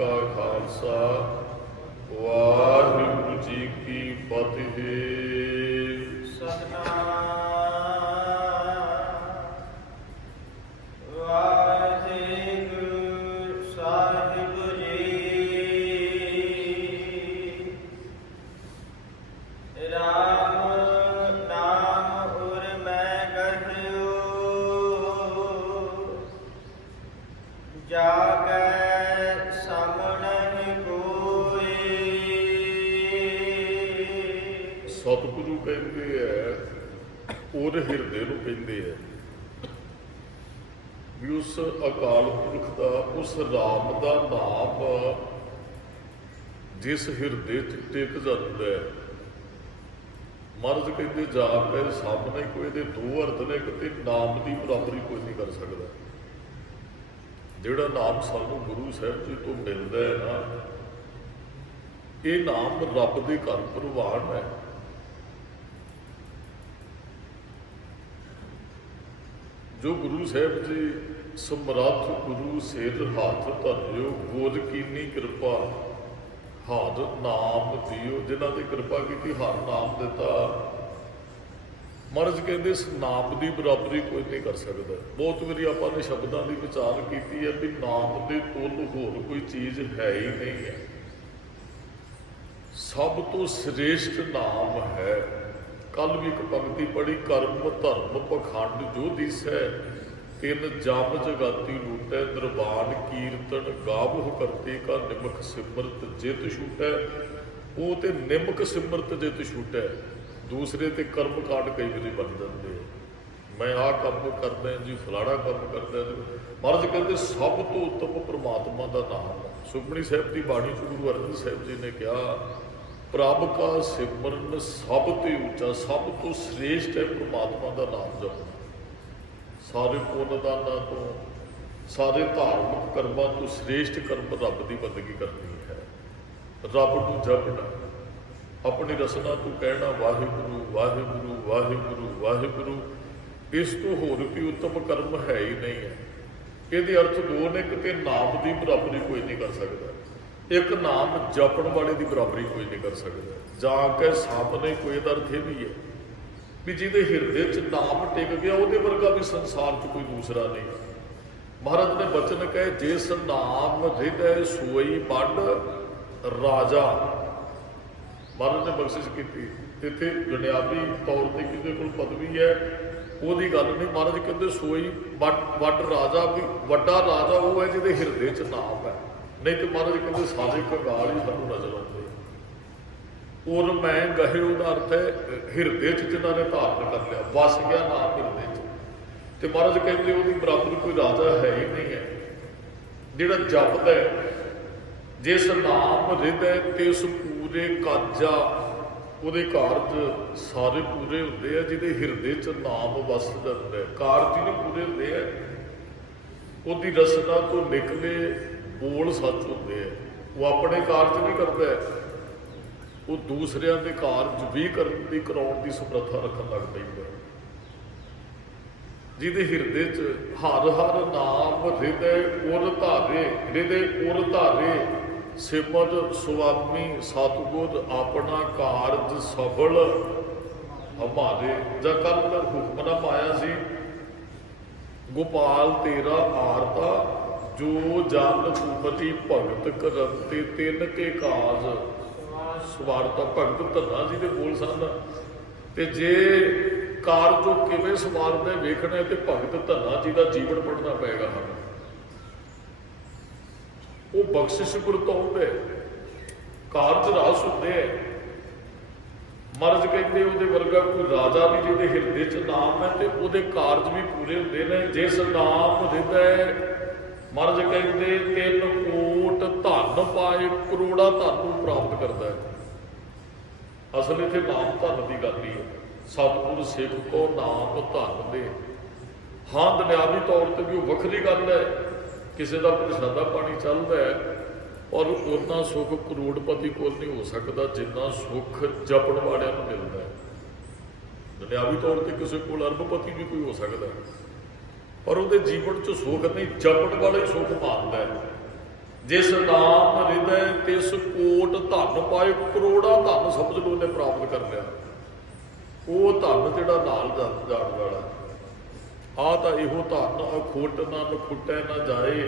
का खालसा वाहिगुरु जी की फतेह। सतगुरु कहते है और हिरदे नूं कहते हैं भी उस अकाल पुरख का उस राम का नाम जिस हिरदे च टिक जाता है। महाराज कहते जाकर सामने कोई दे दो अर्थ ने कि नाम की बराबरी कोई नहीं कर सकता। जिहड़ा नाम सानू गुरु साहब जी तो मिलता है ना, ये नाम रब के घर प्रवान है। जो गुरु साहब जी समरथ गुरु सिर हाथ धरियो गोद कीनी कृपा हाथ नाम दियो। जिन्हों की कृपा की हर नाम दिता। महाराज कहते इस नाम की बराबरी कोई नहीं कर सकता। बहुत बारी आपने शब्दों की विचार की है भी नाम के तुल होर कोई चीज़ है ही नहीं है। सब तो श्रेष्ठ नाम है। कल भी एक पंक्ति पढ़ी, कर्म धर्म पखंड जो दिसै तिन जम जगाती लूटै दरबान कीर्तन गावह करते का निमक सिमरत जित छूटै। वो तो निमक सिमरत जित छूटै, दूसरे ते कर्म कांड कई बार बन जाते हैं। मैं आ काम करदा जी, फलाना काम करदा। महाराज कहते सब तो उत्तम परमात्मा का नाम। सुखमनी साहब की बाणी च गुरु अर्जन साहब जी ने कहा, प्रभ का सिमरन सब तो ऊंचा, सब तो श्रेष्ठ है परमात्मा का नाम जपना। सारे पुण्यदाना तो सारे धार्मिक कर्मों तो श्रेष्ठ कर्म रब की बंदगी करनी है। रब को जपना, अपनी रसना तो कहना वाहिगुरु वाहिगुरु वाहिगुरु वाहिगुरु। इस तो होर भी उत्तम कर्म है ही नहीं है। ये अर्थ दो ने, कि नाम की बराबरी कोई नहीं कर सकता। एक नाम जपण वाले की बराबरी कोई नहीं कर सकता। जाके सामने कोई अर्थ ये भी है भी जिहदे हिरदे च नाम टिक गया वो वर्गा भी संसार च कोई दूसरा नहीं। महाराज ने बचन कहे, जिस नाम हृदय सोई बड़ राजा। महाराज ने बख्शिश की। इतने बुनियादी तौर पर किसी को पदवी है वो गल नहीं। महाराज कहते सोई बड़ राजा, भी वड्डा राजा वो है जिहदे हिरदे च नाम है। नहीं तो महाराज कहते सारे कंगाल ही सानू नजर आते। और मैं गहे उहदा अर्थ है हिरदे च जिन्हों ने धारण कर लिया, वस गया नाम हिरदे च। तो महाराज कहते वो बराबर कोई राजा है ही नहीं है। जिहड़ा जपदा है जिस नाम हृदय तिस पूरे काजा, ਉਹਦੇ ਕਾਰਜ ਸਾਰੇ ਪੂਰੇ ਹੁੰਦੇ ਆ। ਜਿਹਦੇ ਹਿਰਦੇ 'ਚ ਨਾਮ ਵਸ ਜਾਂਦਾ ਹੈ, ਕਾਰਜ ਹੀ ਪੂਰੇ ਹੁੰਦੇ ਆ। ਉਹਦੀ ਰਸਨਾ ਤੋਂ ਨਿਕਲੇ ਬੋਲ ਸੱਚ ਹੁੰਦੇ ਆ। ਉਹ ਆਪਣੇ ਕਾਰਜ ਨਹੀਂ ਕਰਦਾ, ਉਹ ਦੂਸਰਿਆਂ ਦੇ ਕਾਰਜ ਵੀ ਕਰਨ ਦੀ ਕਰਾਉਣ ਦੀ ਸਮਰੱਥਾ ਰੱਖਣ ਲੱਗ ਪੈਂਦਾ। ਜਿਹਦੇ ਹਿਰਦੇ 'ਚ ਹਰ ਹਰ ਨਾਮ ਹਿਰਦੇ ਉਰ ਧਾਰੇ, ਹਿਰਦੇ ਉਰ ਧਾਰੇ सिमर स्वामी सतगुर अपना कारज सफल हमारे। जब कल हुक्मनामा आया सी, गोपाल तेरा आरता जो जन सुमति भगत करते तिन के काज सवारता। भगत धन्ना जी के बोल सन। ते जे कारज किवें सवारदा वेखना तो भगत धन्ना जी का जीवन पढ़ना पेगा। हमें वो बख्शिश गुर तो आउंदा है, कारज रास हुंदे है। महाराज कहते वो वर्गा कोई राजा भी जिहदे हिरदे च नाम है तो वो कारज भी पूरे होंदे ने। जिस नाम हृदय महाराज कहते 3 कोट धन पाए, करोड़ा धन प्राप्त करता है। असल इत्थे नाम धन की गल ही है। सतगुर सिख को नाम धन दे। हाँ दुनियावी तौर पर भी वखरी गल है, किसी का प्रसादा पानी चलता है और उतना सुख करोड़पति को नहीं हो सकता जिन्ना सुख जपण वालियां नूं मिलता है। दुनियावी तौर पर किसी को अरबपति भी कोई हो सकता है, पर वो जीवन च सुख नहीं, जपण वाला ही सुख मानता है। जिस नाम ਹृदय तिस कोट धन पाए। करोड़ा धन समझ लो ने प्राप्त कर लिया। वो धन जिहड़ा नाल जाण वाला आ तां इहो धन अखोट ना नखुटै ना जाए।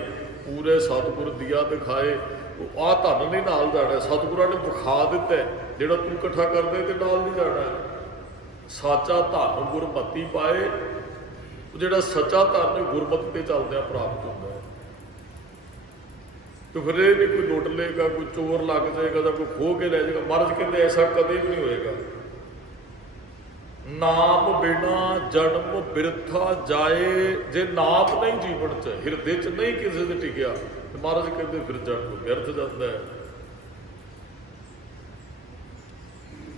पूरे सतगुर दिया दिखाए। आ धन नहीं नाल जाना, सतगुरां ने विखा दिता जिहड़ा तू इकट्ठा करदे ते नाल नहीं जाना। साचा धन गुरमति पाए। जिहड़ा सच्चा धन गुरमति ते चलदिआं प्राप्त हुंदा है। तो फिर ये नहीं कोई लुट लेगा, कोई चोर लग जाएगा, कोई खो के ले जाएगा। महाराज कहते ऐसा कदे भी नहीं होएगा। नाम बिना जन्म बिरथा जाए। जे नाम नहीं जीवन च हिरदे च नहीं किसी से टिकिया तो महाराज कहते फिर जन्म व्यर्थ जाता है।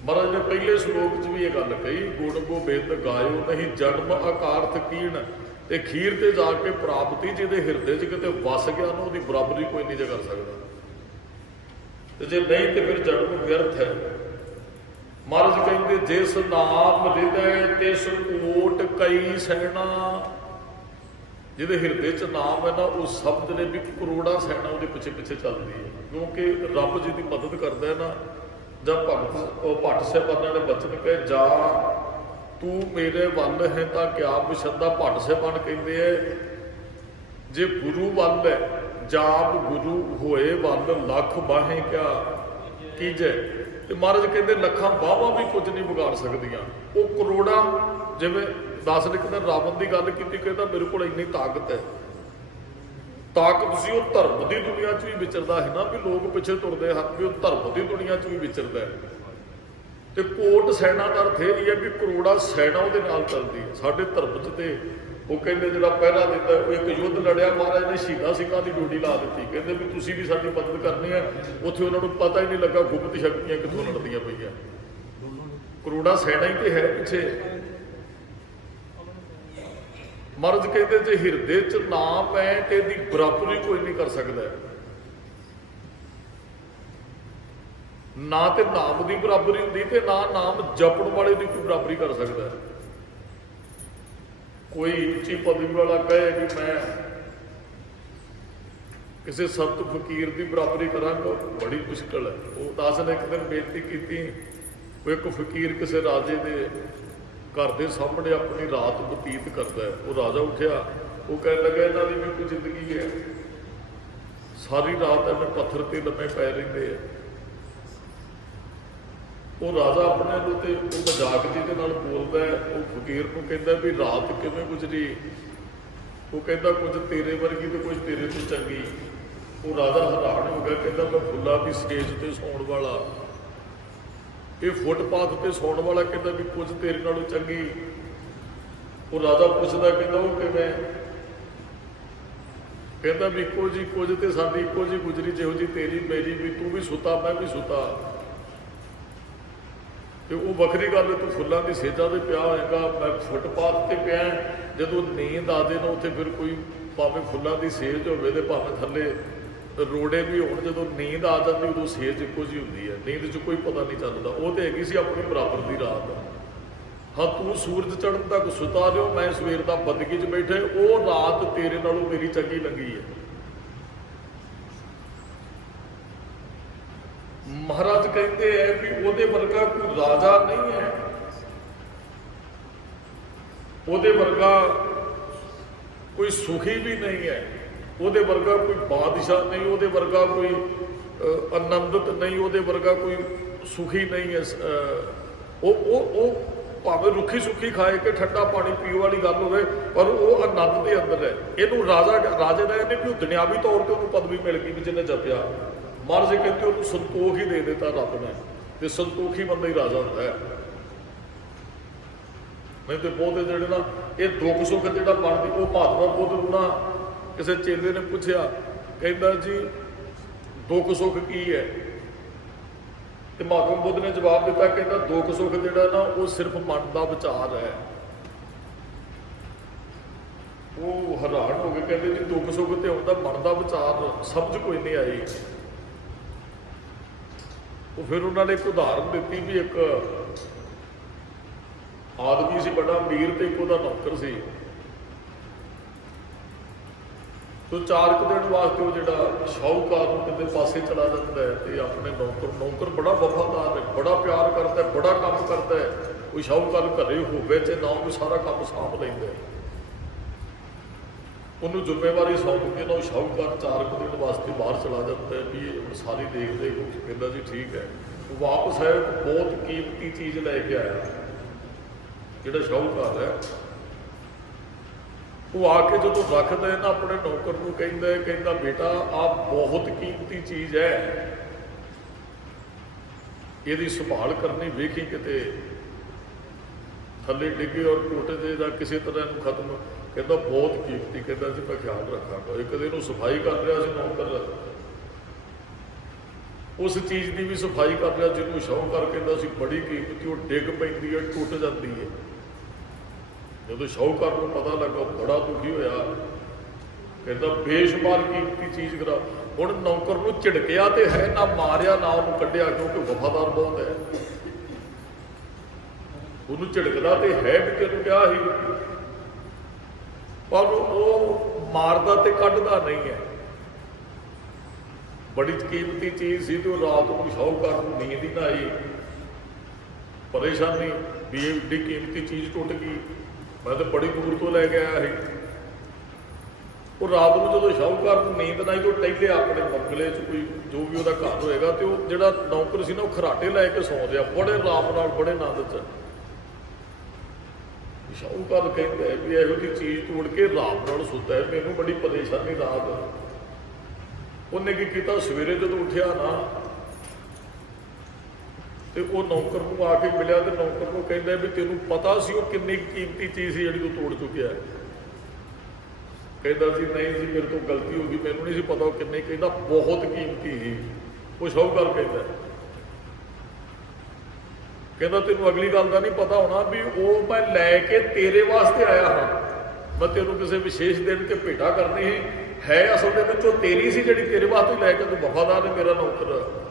महाराज ने पहले श्लोक च भी ये गल कही, गुण गोबिंद गायो नहीं जन्म अकारथ कीन। ते खीर ते जाके प्राप्ति जिहदे हिरदे च किते वस गया ना, उहदी बराबरी कोई नहीं जे कर सकदा। ते जे नहीं तो फिर जन्म व्यर्थ है। महाराज कहते जिस नाम हृदय तिस कोट कई सैना। जिहदे हिरदे च नाम है ना, वो समझ ले भी करोड़ा सैना उहदे पिछे पिछे चलदी है। क्योंकि रब जी की मदद करदा है ना। जब भट साहिबाना ने बचन कहे जा तू मेरे वल है तो क्या बिशंदा। भट साहिबान कहते हैं जे गुरु वल है जाप गुरु होए वल लख बाहें क्या कीजे। तो महाराज कहते लखा बाहां भी कुछ नहीं बिगाड़ सकदियां। वो करोड़ा जिवें 10 ने कहते रावण की गल की, कहता मेरे को इन्नी ताकत है। ताकत सी वो धर्म की दुनिया च भी विचरदा है ना, भी लोग पिछे तुरते हैं भी वो धर्म की दुनिया च भी विचरदा है। तो कोट सैना का अर्थ यह है भी करोड़ा सैना वो चलती है। साढ़े धर्म च तो वो कहते जो पहरा दिता, एक युद्ध लड़िया महाराज ने शहीदा सिंह की ड्यूटी ला दी। कहते भी तुसीं भी साडी मदद करनी है। उत्थे उन्होंने पता ही नहीं लगा गुप्त शक्तियां कितों लड़दियां पईआं। करोड़ा सैना ही तो है पिछे। महाराज कहते जे हिरदे च नाम है तो इसकी बराबरी कोई नहीं कर सकता। ना तो नाम की बराबरी होंदी ते ना नाम जपण वाले की कोई बराबरी कर सकता है। कोई उच्ची पदवी वाला कहे कि मैं किसी संत फकीर की बराबरी करांगा, बड़ी मुश्किल है। वो दास ने एक दिन बेनती की, वो एक फकीर किसी राजे के घर के सामने अपनी रात बतीत करता है। वो राजा उठा, वो कह लगा इन्हों की भी कोई जिंदगी है, सारी रात एवं पत्थर से लम्बे पै रहे हैं। वो राजा अपने तो मजाक जी के नाल बोलता है। वो फकीर को कहता भी रात किवें गुजरी। वो कहता कुछ तेरे वर्गी तो कुछ तेरे तो चंगी। वो राजा हैरान हो गया, कहता मैं फुल्लां दी स्टेज ते सौण वाला, ये फुटपाथ ते सौण वाला, कहता भी कुछ तेरे नालों चंगी। वो राजा पुछदा कहता वो किवें। कहता भी इको जी कुछ तो साडी इको जी गुजरी, जिहो जी तेरी मेरी, भी तू भी सुता मैं भी सुता। तो वो वखरी गल तू फुल्लां दी सेजा ते पिया होएगा, मैं फुटपाथ ते पिया। जदों नींद आ जाए ना उत्थे फिर कोई भावें फुल्लां दी सेज होवे ते भावें थल्ले रोड़े भी होण, जदों नींद आ जाती उदों सेज इक्को जी हुंदी है। नींद च कोई पता नहीं चलदा। वो तो हैगी सी अपनी बराबर दी रात। हाँ तू सूरज चढ़न तक सुता रहो, मैं सवेर दा बंदगी च बैठे। वो रात तेरे नालों मेरी चंगी लंघी है। महाराज कहते हैं भी ਉਹਦੇ वर्गा कोई राजा नहीं है, ਉਹਦੇ वर्गा कोई सुखी भी नहीं है, ਉਹਦੇ वर्गा कोई बादशाह नहीं, ਉਹਦੇ वर्गा कोई आनंदित नहीं, ਉਹਦੇ वर्गा कोई सुखी नहीं है। वो भावें रुखी सुखी खाए कि ठंडा पानी पीने वाली गल होवे, पर वो आनंद के अंदर है। इनू राजा राजे का इन्हें भी दुनियावी तौर पर उन्होंने पदवी मिल गई भी जिन्हें जपिया। महाराज जी कहते उन्होंने संतोख ही दे देता रब ने, तो संतोखी बंदा ही राजा होता है। नहीं तो बहुत जोड़े ना ये दुख सुख जो बनती, वो महात्मा बुद्ध ना किसी चेले ने पूछा, कहता जी दुख सुख की है। तो महात्मा बुद्ध ने जवाब दिता, कहता दुख सुख जोड़ा ना वो सिर्फ मन का विचार है। वो हैरान हो गए, कहते जी दुख सुख तो आता मन का विचार, समझ कोई नहीं आई। तो फिर उन्होंने एक उदाहरण दी भी एक आदमी से बड़ा अमीर तो एक नौकर से, तो तो 4 दिन वास्ते वो जोड़ा शाहूकार कितने पासे चला जाता है तो अपने नौकर बड़ा वफादार है, बड़ा प्यार करता है, बड़ा काम करता है। कोई शाहूकार घरे होवे चाहे ना भी सारा काम साँभ लेंदा है। उन्होंने जिम्मेवारी सौंप के ना शाहूकार 4 दिन वास्ते बाहर चला जाता है भी सारी देख देख कहता जी ठीक है। वो वापस है बहुत कीमती चीज़ लैके आया जोड़ा शाहूकार है। वो आके जो रखता है ना अपने नौकर को कहता बेटा आप बहुत कीमती चीज़ है, यदि संभाल करनी वेखी किते थले डिगे और टुट जाए या किसी तरह खत्म, कहता बहुत कीमती, कहता जी मैं ख्याल रखागा। एक दिन सफाई कर रहा से नौकर उस चीज़ की भी सफाई कर रहा जिन्होंने शाहूकार कहता सी बड़ी कीमती, वो डिग पैंदी है टुट जाती है। जो शाहूकार को पता लगा बड़ा दुखी होया, कहता बेशुमार कीमती चीज़ करा। हुण नौकर को झिड़किया तो है ना मारिया ना उन्होंने कढ़िया क्योंकि वफादार बहुत है। उन्होंने झिड़कदा तो है भी तेन क्या ही, पर वो मारदा तो कढ़दा नहीं है। बड़ी कीमती चीज़ सी तो रात को शाहूकार को नींद ही ना आई, परेशानी भी एड्डी कीमती चीज़ टुट गई। मैं तो बड़ी दूर तो लैके आया ही। वो रात को जो शाहूकार को नींद ना आई तो टहले अपने बंगले कोई जो भी वह घर होएगा तो जो नौकर से ना वो खराटे लैके सौ रहा बड़े आराम नाल बड़े आनंद च। शाहूकार कहता है भी यहो जी चीज़ तोड़ के आराम नाल सुता है, मैनू बड़ी परेशानी रात। उन्हें की किया सवेरे जो उठिया ना तो वो नौकर को आके मिलिया तो नौकर को कहता भी तेनों पता सी वो कितनी कीमती चीज़ जी तू तोड़ चुकिया है। कहता जी नहीं जी मेरे तो गलती होगी, मैनू नहीं सी पता वो कितनी, कहता बहुत कीमती ही। वो शाहूकार कहता कहता तेनों अगली गल का नहीं पता होना भी वो मैं लैके तेरे वास्ते आया हाँ, मैं तेनों किसी विशेष दिन ते भेटा करनी है असल में तेरी सी जी तेरे वास्ते लैके तू वफादार है मेरा नौकर।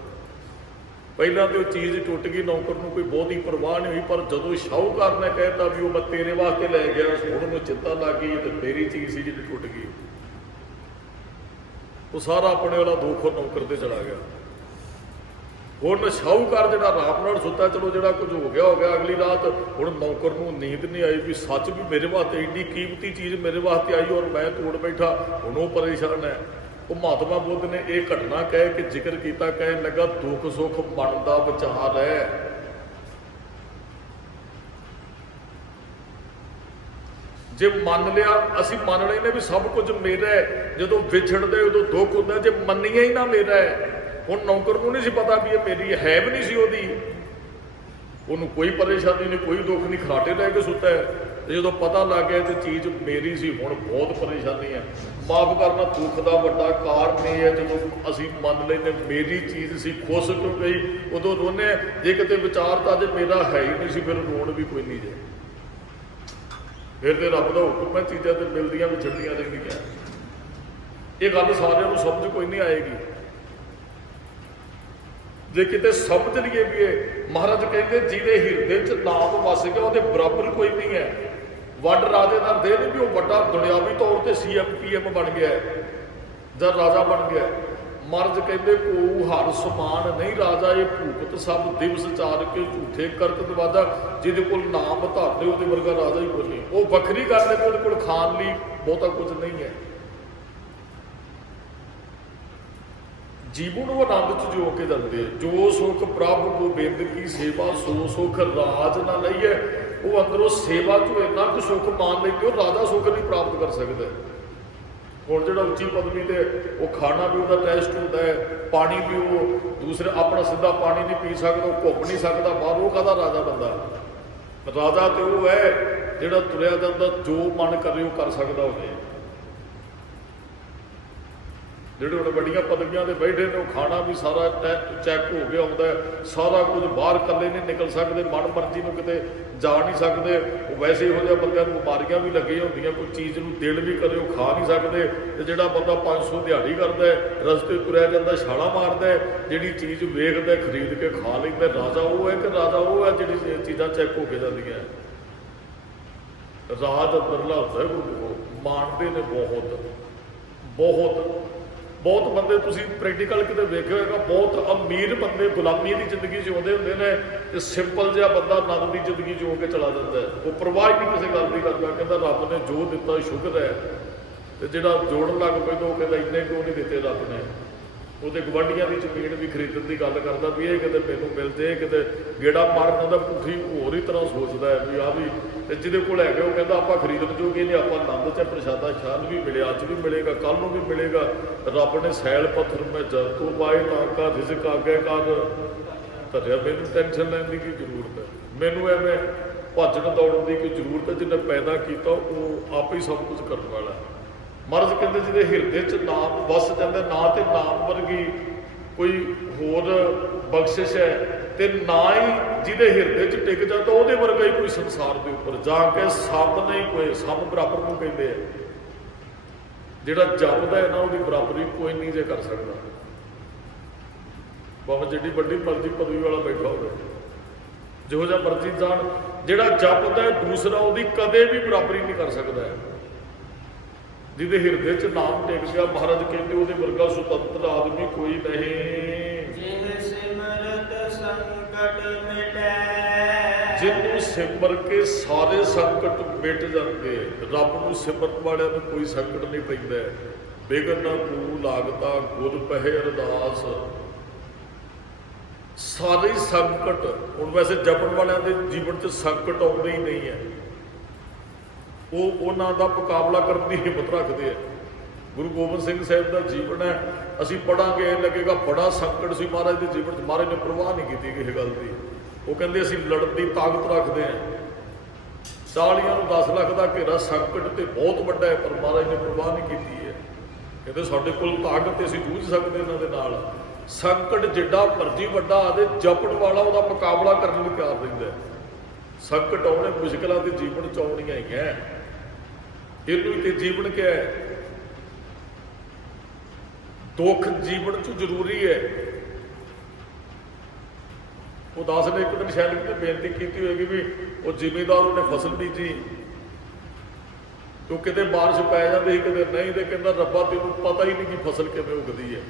पहला तो चीज़ टुट गई, नौकर को कोई बहुत ही परवाह नहीं हुई, पर जो शाहूकार ने कहता भी वो मैं तेरे वास्ते लै गया उन्होंने चिंता लग गई तो मेरी चीज़ सी जी टुट गई। वो सारा अपने वाला दुख नौकर से चला गया। हुण शाहूकार जो आराम नाल सुता, चलो जो कुछ हो गया। अगली रात हुण नौकर को नींद नहीं आई भी सच भी मेरे वास्ते एड्डी कीमती चीज़ मेरे वास्ते आई और मैं तोड़ बैठा। हुण वो परेशान है। वो महात्मा बुद्ध ने यह घटना कह के जिक्र किया, कहने लगा दुख सुख मन का विचार है। जे मन लिया असी मान लेने भी सब कुछ मेरा है, जो विछड़ते उदों दुख होता, जे मनिया ही ना मेरा है। हुण नौकर को नहीं सी पता भी ये मेरी है भी नहीं सी ओदी, उन्होंने कोई परेशानी नहीं कोई दुख नहीं, खराटे लैके सुता है। जो पता लग गया तो चीज़ मेरी सी, हुण बहुत परेशानी है। माफ करना दुख का बड़ा कारण ये है जो असी मन लेने मेरी चीज़ सी, खुश क्यों गई उदों रोने, जे कितने विचारता जो मेरा है ही नहीं सी फिर रोन भी कोई नहीं जे। फिर तो रब का हुक्म है, चीज़ां तो मिलदियां विछड़दियां रहिंदियां। ये गल सारिਆਂ ਨੂੰ समझ कोई नहीं आएगी। जे किते समझ लीए भी महाराज कहते जिहदे हिरदे च नाम वस गया वो बराबर कोई नहीं है। वड राजे का दे नहीं भी वो बड़ा दुनियावी तौर पर CM PM बन गया है ਜਾਂ राजा बन गया। मर्ज कहते को हर समान नहीं राजा, ये भूपत सब दिवस चार के झूठे करत दवादा, जिहदे कोल नाम धरते वो वर्गा राजा ही कोई नहीं। वो वखरी गल है, वो कोल खान ली बहुता कुछ नहीं है। जीवन वो आनंद च जो के जाते, जो सुख प्रभ गोबिंद की सेवा सो सुख राज ना लईए। वो अंदरों सेवा चो इन्ना कुछ सुख मान लेंगे, राजा सुख नहीं प्राप्त कर सकता। हुण जो उच्ची पदवी ते वो खाना भी वह टेस्ट होता है, पानी भी वो दूसरे अपना सीधा पानी नहीं पी सकता, घुम नहीं सकता बाहर, वो कहता राजा बंदा। राजा तो वो है जोड़ा तुरया जाता, जो मन करे वो कर सकता होवे। ਜਿਹੜੇ ਹੁਣ ਵੱਡੀਆਂ ਪਦਵੀਆਂ ਤੇ ਬੈਠੇ ਨੇ ਉਹ ਖਾਣਾ ਵੀ ਸਾਰਾ ਚੈੱਕ ਹੋ ਗਿਆ ਹੁੰਦਾ, ਸਾਰਾ ਕੁਝ ਬਾਹਰ ਇਕੱਲੇ ਨਹੀਂ ਨਿਕਲ ਸਕਦੇ, ਮਨ ਮਰਜ਼ੀ ਨੂੰ ਕਿਤੇ ਜਾ ਨਹੀਂ ਸਕਦੇ। ਉਹ ਵੈਸੇ ਇਹੋ ਜਿਹੇ ਬੰਦਿਆਂ ਨੂੰ ਬਿਮਾਰੀਆਂ ਵੀ ਲੱਗੀਆਂ ਹੁੰਦੀਆਂ, ਕੋਈ ਚੀਜ਼ ਨੂੰ ਦਿਲ ਵੀ ਕਰੇ ਉਹ ਖਾ ਨਹੀਂ ਸਕਦੇ। ਤੇ ਜਿਹੜਾ ਬੰਦਾ 500 ਦਿਹਾੜੀ ਕਰਦਾ ਰਸਤੇ ਤੁਰਿਆ ਜਾਂਦਾ ਛਾਲਾਂ ਮਾਰਦਾ, ਜਿਹੜੀ ਚੀਜ਼ ਵੇਖਦਾ ਖਰੀਦ ਕੇ ਖਾ ਲੈਂਦਾ, ਰਾਜਾ ਉਹ ਹੈ ਕਿ ਰਾਜਾ ਉਹ ਹੈ ਜਿਹੜੀ ਚੀਜ਼ਾਂ ਚੈੱਕ ਹੋ ਕੇ ਜਾਂਦੀਆਂ। ਰਾਜ ਅੰਦਰਲਾ ਹੁੰਦਾ ਗੁਰੂ ਮਾਣਦੇ ਨੇ ਬਹੁਤ, ਬਹੁਤ ਬਹੁਤ ਬੰਦੇ ਤੁਸੀਂ ਪ੍ਰੈਕਟੀਕਲ ਕਿਤੇ ਵੇਖਿਆ ਹੋਏਗਾ, ਬਹੁਤ ਅਮੀਰ ਬੰਦੇ ਗੁਲਾਮੀ ਦੀ ਜ਼ਿੰਦਗੀ ਜਿਉਂਦੇ ਹੁੰਦੇ ਨੇ ਤੇ ਸਿੰਪਲ ਜਿਹਾ ਬੰਦਾ ਆਨੰਦ ਦੀ ਜ਼ਿੰਦਗੀ ਜਿਉਂ ਕੇ ਚਲਾ ਜਾਂਦਾ ਹੈ। ਉਹ ਪਰਵਾਹ ਹੀ ਨਹੀਂ ਕਿਸੇ ਗੱਲ ਦੀ ਕਰਦਾ, ਕਹਿੰਦਾ ਰੱਬ ਨੇ ਜੋ ਦਿੱਤਾ ਸ਼ੁਕਰ ਹੈ। ਤੇ ਜਿਹੜਾ ਜੋੜਨ ਲੱਗ ਪੈਂਦਾ ਉਹ ਕਹਿੰਦਾ ਇੰਨੇ ਕਿਉਂ ਨਹੀਂ ਦਿੱਤੇ ਰੱਬ ਨੇ। ਉਹਦੇ ਗੁਆਂਢੀਆਂ ਦੀ ਜ਼ਮੀਨ ਵੀ ਖਰੀਦਣ ਦੀ ਗੱਲ ਕਰਦਾ ਵੀ ਇਹ ਕਿਤੇ ਮੈਨੂੰ ਮਿਲ ਜੇ, ਕਿਤੇ ਗੇੜਾ ਮਾਰਨ ਆਉਂਦਾ ਪੁੱਠੀ ਹੋਰ ਹੀ ਤਰ੍ਹਾਂ ਸੋਚਦਾ ਹੈ ਵੀ ਆਹ ਵੀ। ਤੇ ਜਿਹਦੇ ਕੋਲ ਹੈਗੇ ਉਹ ਕਹਿੰਦਾ ਆਪਾਂ ਖਰੀਦਣ ਜੋਗੇ ਨਹੀਂ, ਆਪਾਂ ਆਨੰਦ 'ਚ ਪ੍ਰਸ਼ਾਦਾ ਸ਼ਾਨ ਵੀ ਮਿਲਿਆ, ਅੱਜ ਵੀ ਮਿਲੇਗਾ, ਕੱਲ੍ਹ ਨੂੰ ਵੀ ਮਿਲੇਗਾ। ਰੱਬ ਨੇ ਸੈਲ ਪੱਥਰ ਮੈਂ ਜਲ ਤੋਂ ਪਾਏ ਨਾ ਕਾ ਰਿਜ਼ਕ ਆਗੇ ਕਰ ਧਰਿਆ, ਮੈਨੂੰ ਟੈਨਸ਼ਨ ਲੈਣ ਦੀ ਕੀ ਜ਼ਰੂਰਤ ਹੈ, ਮੈਨੂੰ ਐਵੇਂ ਭੱਜਣ ਦੌੜਨ ਦੀ ਕੀ ਜ਼ਰੂਰਤ ਹੈ। ਜਿਹਨੇ ਪੈਦਾ ਕੀਤਾ ਉਹ ਆਪ ਹੀ ਸਭ ਕੁਝ ਕਰਨ ਵਾਲਾ। ਮਹਾਰਾਜ ਕਹਿੰਦੇ ਜਿਹਦੇ ਹਿਰਦੇ 'ਚ ਨਾਮ ਵਸ ਜਾਂਦਾ, ਨਾ ਤੇ ਨਾਮ ਵਰਗੀ ਕੋਈ ਹੋਰ ਬਖਸ਼ਿਸ਼ ਹੈ ਤੇ ਨਾ ਹੀ ਜਿਹਦੇ ਹਿਰਦੇ 'ਚ ਟਿਕ ਜਾਂਦਾ ਉਹਦੇ ਵਰਗਾ ਹੀ ਕੋਈ ਸੰਸਾਰ ਦੇ ਉੱਪਰ ਜਾ ਕੇ ਸਭ ਨਹੀਂ ਕੋਈ ਸਭ ਬਰਾਬਰ ਨੂੰ ਕਹਿੰਦੇ ਆ। ਜਿਹੜਾ ਜਪਦਾ ਹੈ ਨਾ ਉਹਦੀ ਬਰਾਬਰੀ ਕੋਈ ਨਹੀਂ ਜੇ ਕਰ ਸਕਦਾ, ਭਾਵੇਂ ਜਿੱਡੀ ਵੱਡੀ ਮਰਜ਼ੀ ਪਦਵੀ ਵਾਲਾ ਬੈਠਾ ਹੋਵੇ, ਜਿਹੋ ਜਿਹਾ ਮਰਜ਼ੀ ਜਾਣ। ਜਿਹੜਾ ਜਪਦਾ ਹੈ ਦੂਸਰਾ ਉਹਦੀ ਕਦੇ ਵੀ ਬਰਾਬਰੀ ਨਹੀਂ ਕਰ ਸਕਦਾ ਹੈ। ਜਿਹਦੇ ਹਿਰਦੇ 'ਚ ਨਾਮ ਟਿਕ ਗਿਆ, ਮਹਾਰਾਜ ਕਹਿੰਦੇ ਉਹਦੇ ਵਰਗਾ ਸੁਤੰਤਰ ਆਦਮੀ ਕੋਈ ਨਹੀਂ। ਜਿਹਨੂੰ ਸਿਮਰ ਕੇ ਸਾਰੇ ਸੰਕਟ ਮਿਟ ਜਾਂਦੇ। ਰੱਬ ਨੂੰ ਸਿਮਰਨ ਵਾਲਿਆਂ ਨੂੰ ਕੋਈ ਸੰਕਟ ਨਹੀਂ ਪੈਂਦਾ। ਬਿਗਨ ਕੂ ਲਾਗਤਾ ਗੁਰ ਪਹਿ ਅਰਦਾਸ। ਸਾਰੇ ਸੰਕਟ, ਹੁਣ ਵੈਸੇ ਜਪਣ ਵਾਲਿਆਂ ਦੇ ਜੀਵਨ 'ਚ ਸੰਕਟ ਆਉਂਦੇ ਹੀ ਨਹੀਂ ਹੈ, ਉਹ ਉਹਨਾਂ ਦਾ ਮੁਕਾਬਲਾ ਕਰਨ ਦੀ ਹਿੰਮਤ ਰੱਖਦੇ ਆ। ਗੁਰੂ ਗੋਬਿੰਦ ਸਿੰਘ ਸਾਹਿਬ ਦਾ ਜੀਵਨ ਹੈ, ਅਸੀਂ ਪੜ੍ਹਾਂਗੇ ਇਹ ਲੱਗੇਗਾ ਬੜਾ ਸੰਕਟ ਸੀ ਮਹਾਰਾਜ ਦੇ ਜੀਵਨ 'ਚ। ਮਹਾਰਾਜ ਨੇ ਪ੍ਰਵਾਹ ਨਹੀਂ ਕੀਤੀ ਕਿਸੇ ਗੱਲ ਦੀ। ਉਹ ਕਹਿੰਦੇ ਅਸੀਂ ਲੜਨ ਦੀ ਤਾਕਤ ਰੱਖਦੇ ਹਾਂ। 40 ਨੂੰ 10 ਲੱਖ ਦਾ ਘੇਰਾ ਸੰਕਟ ਤੇ ਬਹੁਤ ਵੱਡਾ ਹੈ, ਪਰ ਮਹਾਰਾਜ ਨੇ ਪ੍ਰਵਾਹ ਨਹੀਂ ਕੀਤੀ ਹੈ। ਕਹਿੰਦੇ ਸਾਡੇ ਕੋਲ ਤਾਕਤ ਤੇ ਅਸੀਂ ਜੂਝ ਸਕਦੇ ਇਹਨਾਂ ਦੇ ਨਾਲ। ਸੰਕਟ ਜਿੱਡਾ ਮਰਜ਼ੀ ਵੱਡਾ ਆਦੇ, ਜਪਣ ਵਾਲਾ ਉਹਦਾ ਮੁਕਾਬਲਾ ਕਰਨ ਲਈ ਤਿਆਰ ਰਹਿੰਦਾ। ਸੰਕਟ ਆਉਣੇ ਮੁਸ਼ਕਿਲਾਂ ਦੇ ਜੀਵਨ 'ਚ ਆਉਣੀਆਂ ਹੀ ਹੈ, ਇਹਨੂੰ ਤੇ ਜੀਵਨ ਕਿਹਾ ਹੈ। ਦੁੱਖ ਜੀਵਨ 'ਚ ਜ਼ਰੂਰੀ ਹੈ। ਉਹ ਦਾਸ ਨੇ ਇੱਕ ਦਿਨ ਸ਼ਾਇਦ ਕਿਤੇ ਬੇਨਤੀ ਕੀਤੀ ਹੋਏਗੀ ਵੀ ਉਹ ਜ਼ਿਮੀਂਦਾਰ ਉਹਨੇ ਫਸਲ ਬੀਜੀ, ਤੇ ਕਿਤੇ ਬਾਰਿਸ਼ ਪੈ ਜਾਂਦੀ ਸੀ ਕਿਤੇ ਨਹੀਂ, ਤੇ ਕਹਿੰਦਾ ਰੱਬਾ ਤੈਨੂੰ ਪਤਾ ਹੀ ਨਹੀਂ ਕਿ ਫਸਲ ਕਿਵੇਂ ਉਗਦੀ ਹੈ।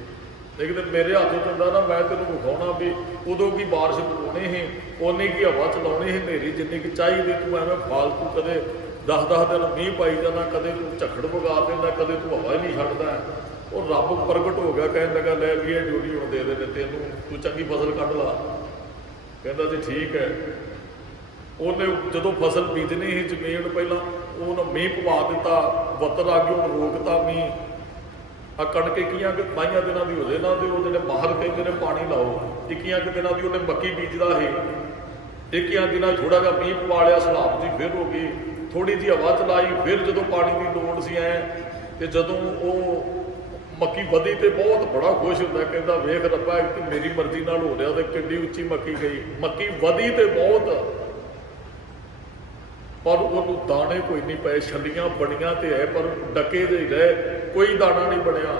ਲੇਕਿਨ ਮੇਰੇ ਹੱਥ 'ਚ ਹੁੰਦਾ ਨਾ, ਮੈਂ ਤੈਨੂੰ ਵਿਖਾਉਣਾ ਵੀ ਉਦੋਂ ਕੀ ਬਾਰਿਸ਼ ਪਵਾਉਣੀ ਸੀ, ਉਨੀ ਕੀ ਹਵਾ ਚਲਾਉਣੀ ਸੀ, ਹਨੇਰੀ ਜਿੰਨੀ ਕਿ ਚਾਹੀਦੀ। ਤੂੰ ਐਵੇਂ ਫਾਲਤੂ ਕਦੇ 10-10 ਦਿਨ ਮੀਂਹ ਪਾਈ ਜਾਣਾ, ਕਦੇ ਤੂੰ ਝੱਖੜ ਵਗਾ ਦਿੰਦਾ, ਕਦੇ ਤੂੰ ਹਵਾ ਹੀ ਨਹੀਂ ਛੱਡਦਾ। ਉਹ ਰੱਬ ਪ੍ਰਗਟ ਹੋ ਗਿਆ, ਕਹਿਣ ਲੱਗਾ ਲੈ ਵੀ ਇਹ ਡਿਊਟੀ ਹੁਣ ਦੇ ਦੇ ਤੈਨੂੰ, ਤੂੰ ਚੰਗੀ ਫਸਲ ਕੱਢ ਲਾ। ਕਹਿੰਦਾ ਜੀ ਠੀਕ ਹੈ। ਉਹਨੇ ਜਦੋਂ ਫਸਲ ਬੀਜਣੀ ਸੀ ਜ਼ਮੀਨ, ਪਹਿਲਾਂ ਉਹਨੂੰ ਮੀਂਹ ਪਵਾ ਦਿੱਤਾ, ਬੱਤਰ ਆ ਗਈ, ਉਹਨੂੰ ਰੋਕਤਾ ਮੀਂਹ। ਆ ਕਣਕ 21 ਦਿਨਾਂ ਦੀ ਹੋ ਜਾਏ ਨਾ, ਤੇ ਉਹ ਜਿਹੜੇ ਮਾਹਰ ਕਹਿੰਦੇ ਨੇ ਪਾਣੀ ਲਾਓ। 21 ਦਿਨਾਂ ਦੀ ਉਹਨੇ ਮੱਕੀ ਬੀਜਦਾ ਸੀ, 21 ਦਿਨਾਂ ਥੋੜਾ ਜਿਹਾ ਮੀਂਹ ਪਵਾ ਲਿਆ, ਸਲਾਬ ਜੀ ਫਿਰ ਹੋ ਗਈ, ਥੋੜੀ ਜਿਹੀ ਹਵਾ ਚਲਾਈ, ਫਿਰ ਜਦੋਂ ਪਾਣੀ ਦੀ ਲੋੜ ਸੀ ਐ, ਤੇ ਜਦੋਂ ਉਹ ਮੱਕੀ ਵਧੀ ਤੇ ਬਹੁਤ ਬੜਾ ਖੁਸ਼ ਹੁੰਦਾ, ਕਹਿੰਦਾ ਵੇਖ ਰੱਬਾ ਕਿ ਮੇਰੀ ਮਰਜ਼ੀ ਨਾਲ ਹੋ ਰਿਹਾ ਤੇ ਕਿੰਨੀ ਉੱਚੀ ਮੱਕੀ ਗਈ। ਮੱਕੀ ਵਧੀ ਤੇ ਬਹੁਤ, ਪਰ ਉਹਨੂੰ ਦਾਣੇ ਕੋਈ ਨਹੀਂ ਪਏ। ਛੱਲੀਆਂ ਬਣੀਆਂ ਤੇ ਹੈ ਪਰ ਡਕੇ ਦੇ ਰਹੇ, ਕੋਈ ਦਾਣਾ ਨਹੀਂ ਬਣਿਆ।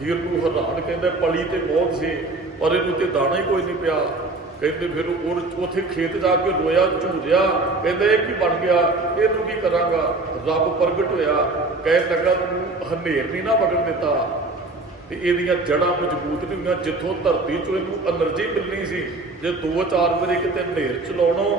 ਹੀਰ ਨੂੰ ਹੈਰਾਨ, ਕਹਿੰਦੇ ਪਲੀ ਤੇ ਬਹੁਤ ਸੀ ਪਰ ਇਹਨੂੰ ਤੇ ਦਾਣਾ ਹੀ ਕੋਈ ਨਹੀਂ ਪਿਆ। ਕਹਿੰਦੇ ਫਿਰ ਉਹ ਉੱਥੇ ਖੇਤ ਜਾ ਕੇ ਰੋਇਆ, ਝੂਰਿਆ, ਕਹਿੰਦੇ ਇਹ ਕੀ ਬਣ ਗਿਆ, ਇਹਨੂੰ ਕੀ ਕਰਾਂਗਾ। ਰੱਬ ਪ੍ਰਗਟ ਹੋਇਆ, ਕਹਿਣ ਲੱਗਾ ਤੂੰ ਹਨੇਰ ਨਹੀਂ ਨਾ ਵਗਣ ਦਿੱਤਾ, ਤੇ ਇਹਦੀਆਂ ਜੜ੍ਹਾਂ ਮਜ਼ਬੂਤ ਨਹੀਂ ਹੋਈਆਂ। ਜਿੱਥੋਂ ਧਰਤੀ 'ਚੋਂ ਇਹਨੂੰ ਐਨਰਜੀ ਮਿਲਣੀ ਸੀ, ਜੇ 2-4 ਵਾਰੀ ਕਿਤੇ ਹਨੇਰ ਚਲਾਉਣੋਂ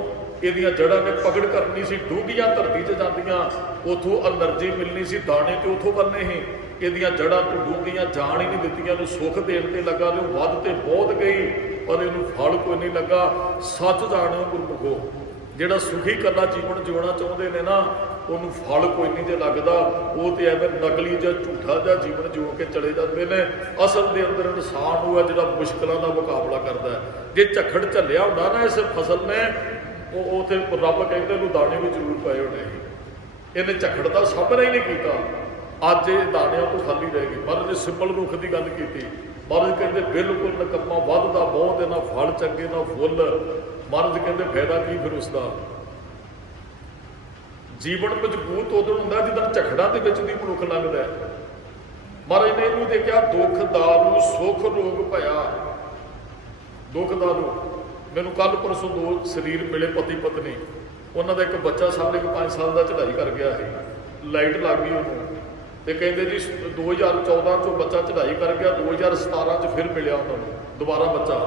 ਇਹਦੀਆਂ ਜੜ੍ਹਾਂ ਨੇ ਪਕੜ ਕਰਨੀ ਸੀ, ਡੂੰਘੀਆਂ ਧਰਤੀ 'ਚ ਜਾਂਦੀਆਂ, ਉੱਥੋਂ ਐਨਰਜੀ ਮਿਲਣੀ ਸੀ, ਦਾਣੇ ਤੇ ਉੱਥੋਂ ਬਣਨੇ ਸੀ। ਇਹਦੀਆਂ ਜੜ੍ਹਾਂ ਤੋਂ ਡੂੰਘੀਆਂ ਜਾਣ ਹੀ ਨਹੀਂ ਦਿੱਤੀਆਂ। ਨੂੰ ਸੁੱਖ ਦੇਣ ਤੇ ਲੱਗਾ, ਤੇ ਉਹ ਵੱਧ ਤੇ ਬਹੁਤ ਗਈ, ਪਰ ਇਹਨੂੰ ਫਲ ਕੋਈ ਨਹੀਂ ਲੱਗਾ। ਸੱਚ ਜਾਣਿਓ ਗੁਰਮੁਖੋ, ਜਿਹੜਾ ਸੁਖੀ ਇਕੱਲਾ ਜੀਵਨ ਜਿਉਣਾ ਚਾਹੁੰਦੇ ਨੇ ਨਾ, ਉਹਨੂੰ ਫਲ ਕੋਈ ਨਹੀਂ ਜੇ ਲੱਗਦਾ। ਉਹ ਤੇ ਐਵੇਂ ਨਕਲੀ ਜਾਂ ਝੂਠਾ ਜਿਹਾ ਜੀਵਨ ਜਿਉ ਕੇ ਚਲੇ ਜਾਂਦੇ ਨੇ। ਅਸਲ ਦੇ ਅੰਦਰ ਇਨਸਾਨ ਉਹ ਹੈ ਜਿਹੜਾ ਮੁਸ਼ਕਲਾਂ ਦਾ ਮੁਕਾਬਲਾ ਕਰਦਾ ਹੈ। ਜੇ ਝੱਖੜ ਝੱਲਿਆ ਹੁੰਦਾ ਨਾ ਇਸ ਫਸਲ ਨੇ, ਉਹ ਉੱਥੇ ਰੱਬ ਕਹਿੰਦੇ ਨੂੰ ਦਾਣੇ ਵੀ ਜ਼ਰੂਰ ਪਏ ਹੋਣੇ ਸੀ। ਇਹਨੇ ਝੱਖੜ ਦਾ ਸਾਹਮਣਾ ਹੀ ਨਹੀਂ ਕੀਤਾ, ਅੱਜ ਇਹ ਦਾਣਿਆਂ ਤੋਂ ਖਾਲੀ ਰਹਿ ਗਈ। ਮਹਾਰਾਜ ਨੇ ਸਿੰਪਲ ਰੁੱਖ ਦੀ ਗੱਲ ਕੀਤੀ। ਮਹਾਰਾਜ ਕਹਿੰਦੇ ਬਿਲਕੁਲ ਨਕੰਮਾ, ਵੱਧਦਾ ਬਹੁਤ, ਨਾ ਫਲ ਚੰਗੇ ਨਾ ਫੁੱਲ। ਮਹਾਰਾਜ ਕਹਿੰਦੇ ਫਾਇਦਾ ਕੀ ਫਿਰ ਉਸਦਾ। ਜੀਵਨ ਮਜ਼ਬੂਤ ਉਦੋਂ ਹੁੰਦਾ ਜਦੋਂ ਝਖੜਾਂ ਦੇ ਵਿੱਚ ਦੀ ਮਨੁੱਖ ਲੰਘਦਾ। ਮਹਾਰਾਜ ਨੇ ਇਹਨੂੰ ਦੇਖਿਆ, ਦੁੱਖ ਦਾਰੂ ਸੁੱਖ ਰੋਗ ਭਇਆ। ਦੁੱਖ ਦਾਰੂ, ਮੈਨੂੰ ਕੱਲ ਪਰਸੋਂ 2 ਸਰੀਰ ਮਿਲੇ, ਪਤੀ ਪਤਨੀ। ਉਹਨਾਂ ਦਾ ਇੱਕ ਬੱਚਾ ਸਾਹਮਣੇ 5 ਸਾਲ ਦਾ ਚੜ੍ਹਾਈ ਕਰ ਗਿਆ ਸੀ, ਲਾਈਟ ਲੱਗ ਗਈ ਉਹਨੂੰ, ਤੇ ਕਹਿੰਦੇ ਜੀ 2014 ਚੋਂ ਬੱਚਾ ਚੜ੍ਹਾਈ ਕਰ ਗਿਆ, 2017 ਚ ਫਿਰ ਮਿਲਿਆ ਉਹਨਾਂ ਨੂੰ ਦੁਬਾਰਾ ਬੱਚਾ,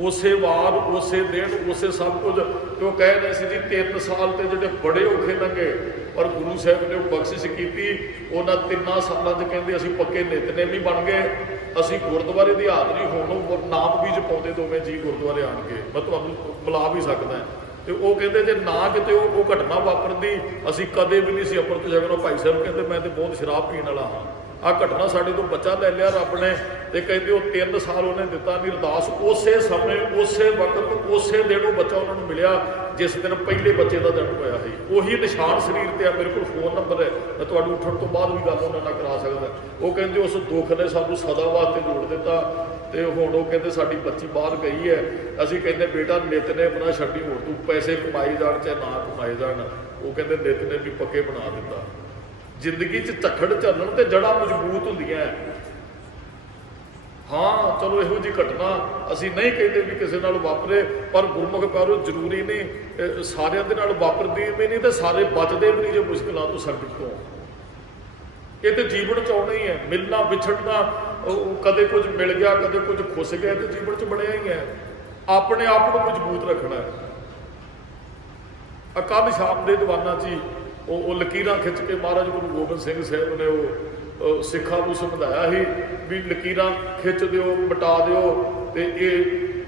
ਉਸੇ ਵਾਰ ਉਸੇ ਦਿਨ ਉਸੇ ਸਭ ਕੁਝ। ਤੇ ਉਹ ਕਹਿ ਰਹੇ ਸੀ ਜੀ 3 ਸਾਲ ਤੇ ਜਿਹੜੇ ਬੜੇ ਔਖੇ ਲੰਘੇ, ਪਰ ਗੁਰੂ ਸਾਹਿਬ ਨੇ ਉਹ ਬਖਸ਼ਿਸ਼ ਕੀਤੀ। ਉਹਨਾਂ 3 ਸਾਲਾਂ 'ਚ ਕਹਿੰਦੇ ਅਸੀਂ ਪੱਕੇ ਨਿਤਨੇਮੀ ਬਣ ਗਏ, ਅਸੀਂ ਗੁਰਦੁਆਰੇ ਦੀ ਹਾਜ਼ਰੀ ਹੁਣ ਉਹ ਨਾਮ ਬੀਜ ਪਾਉਂਦੇ ਦੋਵੇਂ ਜੀ ਗੁਰਦੁਆਰੇ ਆਣ ਕੇ, ਮੈਂ ਤੁਹਾਨੂੰ ਮਿਲਾ ਵੀ ਸਕਦਾ। ਤੇ ਉਹ ਕਹਿੰਦੇ ਜੇ ਨਾ ਕਿਤੇ ਉਹ ਘਟਨਾ ਵਾਪਰਦੀ ਅਸੀਂ ਕਦੇ ਵੀ ਨਹੀਂ ਸੀ ਅੰਮ੍ਰਿਤ ਛਕਣਾ। ਭਾਈ ਸਾਹਿਬ ਕਹਿੰਦੇ ਮੈਂ ਤੇ ਬਹੁਤ ਸ਼ਰਾਬ ਪੀਣ ਵਾਲਾ ਹਾਂ, ਆਹ ਘਟਨਾ ਸਾਡੇ ਤੋਂ ਬੱਚਾ ਲੈ ਲਿਆ ਰੱਬ ਨੇ। ਤੇ ਕਹਿੰਦੇ ਉਹ 3 ਸਾਲ ਉਹਨੇ ਦਿੱਤਾ ਨਹੀਂ ਅਰਦਾਸ, ਉਸੇ ਸਮੇਂ ਉਸੇ ਵਕਤ ਉਸੇ ਦਿਨ ਉਹ ਬੱਚਾ ਉਹਨਾਂ ਨੂੰ ਮਿਲਿਆ ਜਿਸ ਦਿਨ ਪਹਿਲੇ ਬੱਚੇ ਦਾ ਜਨਮ ਹੋਇਆ ਸੀ। ਉਹੀ ਨਿਸ਼ਾਨ ਸਰੀਰ ਤੇ ਆ, ਮੇਰੇ ਕੋਲ ਫੋਨ ਨੰਬਰ ਹੈ, ਮੈਂ ਤੁਹਾਨੂੰ ਉੱਠਣ ਤੋਂ ਬਾਅਦ ਵੀ ਗੱਲ ਉਹਨਾਂ ਨਾਲ ਕਰਾ ਸਕਦਾ। ਉਹ ਕਹਿੰਦੇ ਉਸ ਦੁੱਖ ਨੇ ਸਾਨੂੰ ਸਦਾ ਵਾਸਤੇ ਜੋੜ ਦਿੱਤਾ। ਤੇ ਹੁਣ ਉਹ ਕਹਿੰਦੇ ਸਾਡੀ ਬੱਚੀ ਬਾਹਰ ਗਈ ਹੈ, ਅਸੀਂ ਕਹਿੰਦੇ ਬੇਟਾ ਨਿਤਨੇਮ ਨਾ ਛੱਡੀ, ਹੋਰ ਤੂੰ ਪੈਸੇ ਕਮਾਈ ਜਾਣ ਚਾਹੇ ਨਾ ਕਮਾਏ ਜਾਣ। ਉਹ ਕਹਿੰਦੇ ਨਿਤਨੇਮ ਵੀ ਪੱਕੇ ਬਣਾ ਦਿੱਤਾ। ਜ਼ਿੰਦਗੀ 'ਚ ਝੱਖੜ ਚੱਲਣ ਤੇ ਜੜ੍ਹਾਂ ਮਜ਼ਬੂਤ ਹੁੰਦੀਆਂ। ਹਾਂ ਚਲੋ ਇਹੋ ਜਿਹੀ ਘਟਨਾ ਅਸੀਂ ਨਹੀਂ ਕਹਿੰਦੇ ਵੀ ਕਿਸੇ ਨਾਲ ਵਾਪਰੇ, ਪਰ ਗੁਰਮੁਖ ਪਿਆਰੋ ਜ਼ਰੂਰੀ ਨਹੀਂ ਸਾਰਿਆਂ ਦੇ ਨਾਲ ਵਾਪਰਦੀ ਵੀ ਨਹੀਂ ਤੇ ਸਾਰੇ ਬਚਦੇ ਵੀ ਨਹੀਂ ਜੇ ਮੁਸ਼ਕਿਲਾਂ ਤੋਂ, ਸੰਕਟ ਤੋਂ। ਇਹ ਤੇ ਜੀਵਨ 'ਚ ਆਉਣਾ ਹੀ ਹੈ, ਮਿਲਣਾ ਵਿਛੜਨਾ, ਕਦੇ ਕੁਝ ਮਿਲ ਗਿਆ ਕਦੇ ਕੁਝ ਖੁੱਸ ਗਿਆ, ਤੇ ਜੀਵਨ 'ਚ ਬਣਿਆ ਹੀ ਹੈ। ਆਪਣੇ ਆਪ ਨੂੰ ਮਜ਼ਬੂਤ ਰੱਖਣਾ। ਕੱਲ੍ਹ ਸ਼ਾਮ ਦੇ ਦੀਵਾਨਾਂ 'ਚ ਹੀ ਉਹ ਲਕੀਰਾਂ ਖਿੱਚ ਕੇ ਮਹਾਰਾਜ ਗੁਰੂ ਗੋਬਿੰਦ ਸਿੰਘ ਸਾਹਿਬ ਨੇ ਉਹ ਸਿੱਖਾਂ ਨੂੰ ਸਮਝਾਇਆ ਸੀ ਵੀ ਲਕੀਰਾਂ ਖਿੱਚ ਦਿਓ, ਮਿਟਾ ਦਿਓ। ਤੇ ਇਹ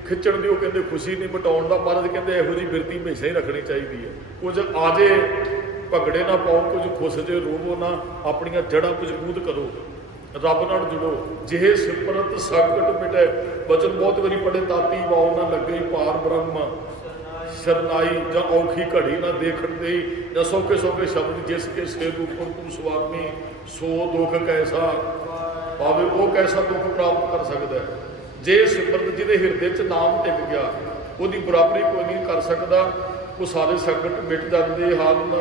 ਖਿੱਚਣ ਦੀ ਉਹ ਕਹਿੰਦੇ ਖੁਸ਼ੀ ਨਹੀਂ, ਮਿਟਾਉਣ ਦਾ। ਮਹਾਰਾਜ ਕਹਿੰਦੇ ਇਹੋ ਜਿਹੀ ਬਿਰਤੀ ਹਮੇਸ਼ਾ ਹੀ ਰੱਖਣੀ ਚਾਹੀਦੀ ਹੈ। ਕੁਝ ਆ ਜੇ ਭਗੜੇ ਨਾ ਪਾਓ, ਕੁਝ ਖੁੱਸ ਜੇ ਰੋਵੋ ਨਾ, ਆਪਣੀਆਂ ਜੜ੍ਹਾਂ ਮਜ਼ਬੂਤ ਕਰੋ, ਰੱਬ ਨਾਲ ਜੁੜੋ। ਜਿਹੇ ਸਿਮਰਤ ਸੰਕਟ ਮਿਟੇ, ਬਚਨ ਬਹੁਤ ਵਾਰੀ ਪੜ੍ਹੇ, ਤਾਤੀ ਵਾਉ ਨਾ ਲੱਗੇ ਪਾਰ ਬ੍ਰਹਮ ਸ਼ਰਨਾਈ, ਜਾਂ ਔਖੀ ਘੜੀ ਨਾ ਦੇਖਣ ਦੇਈ, ਜਾਂ ਸੌਖੇ ਸੌਖੇ ਸ਼ਬਦ ਜਿਸ ਕੇ ਸਿਰ ਉੱਪਰ ਤੂੰ ਸੁਆਮੀ, ਸੋ ਦੁੱਖ ਕੈਸਾ ਪਾਵੇ, ਉਹ ਕੈਸਾ ਦੁੱਖ ਪ੍ਰਾਪਤ ਕਰ ਸਕਦਾ। ਜੇ ਸਿਮਰਤ ਜਿਹਦੇ ਹਿਰਦੇ 'ਚ ਨਾਮ ਟਿਕ ਗਿਆ, ਉਹਦੀ ਬਰਾਬਰੀ ਕੋਈ ਨਹੀਂ ਕਰ ਸਕਦਾ। ਉਹ ਸਾਰੇ ਸੰਕਟ ਮਿਟ ਜਾਂਦੇ ਹਨ।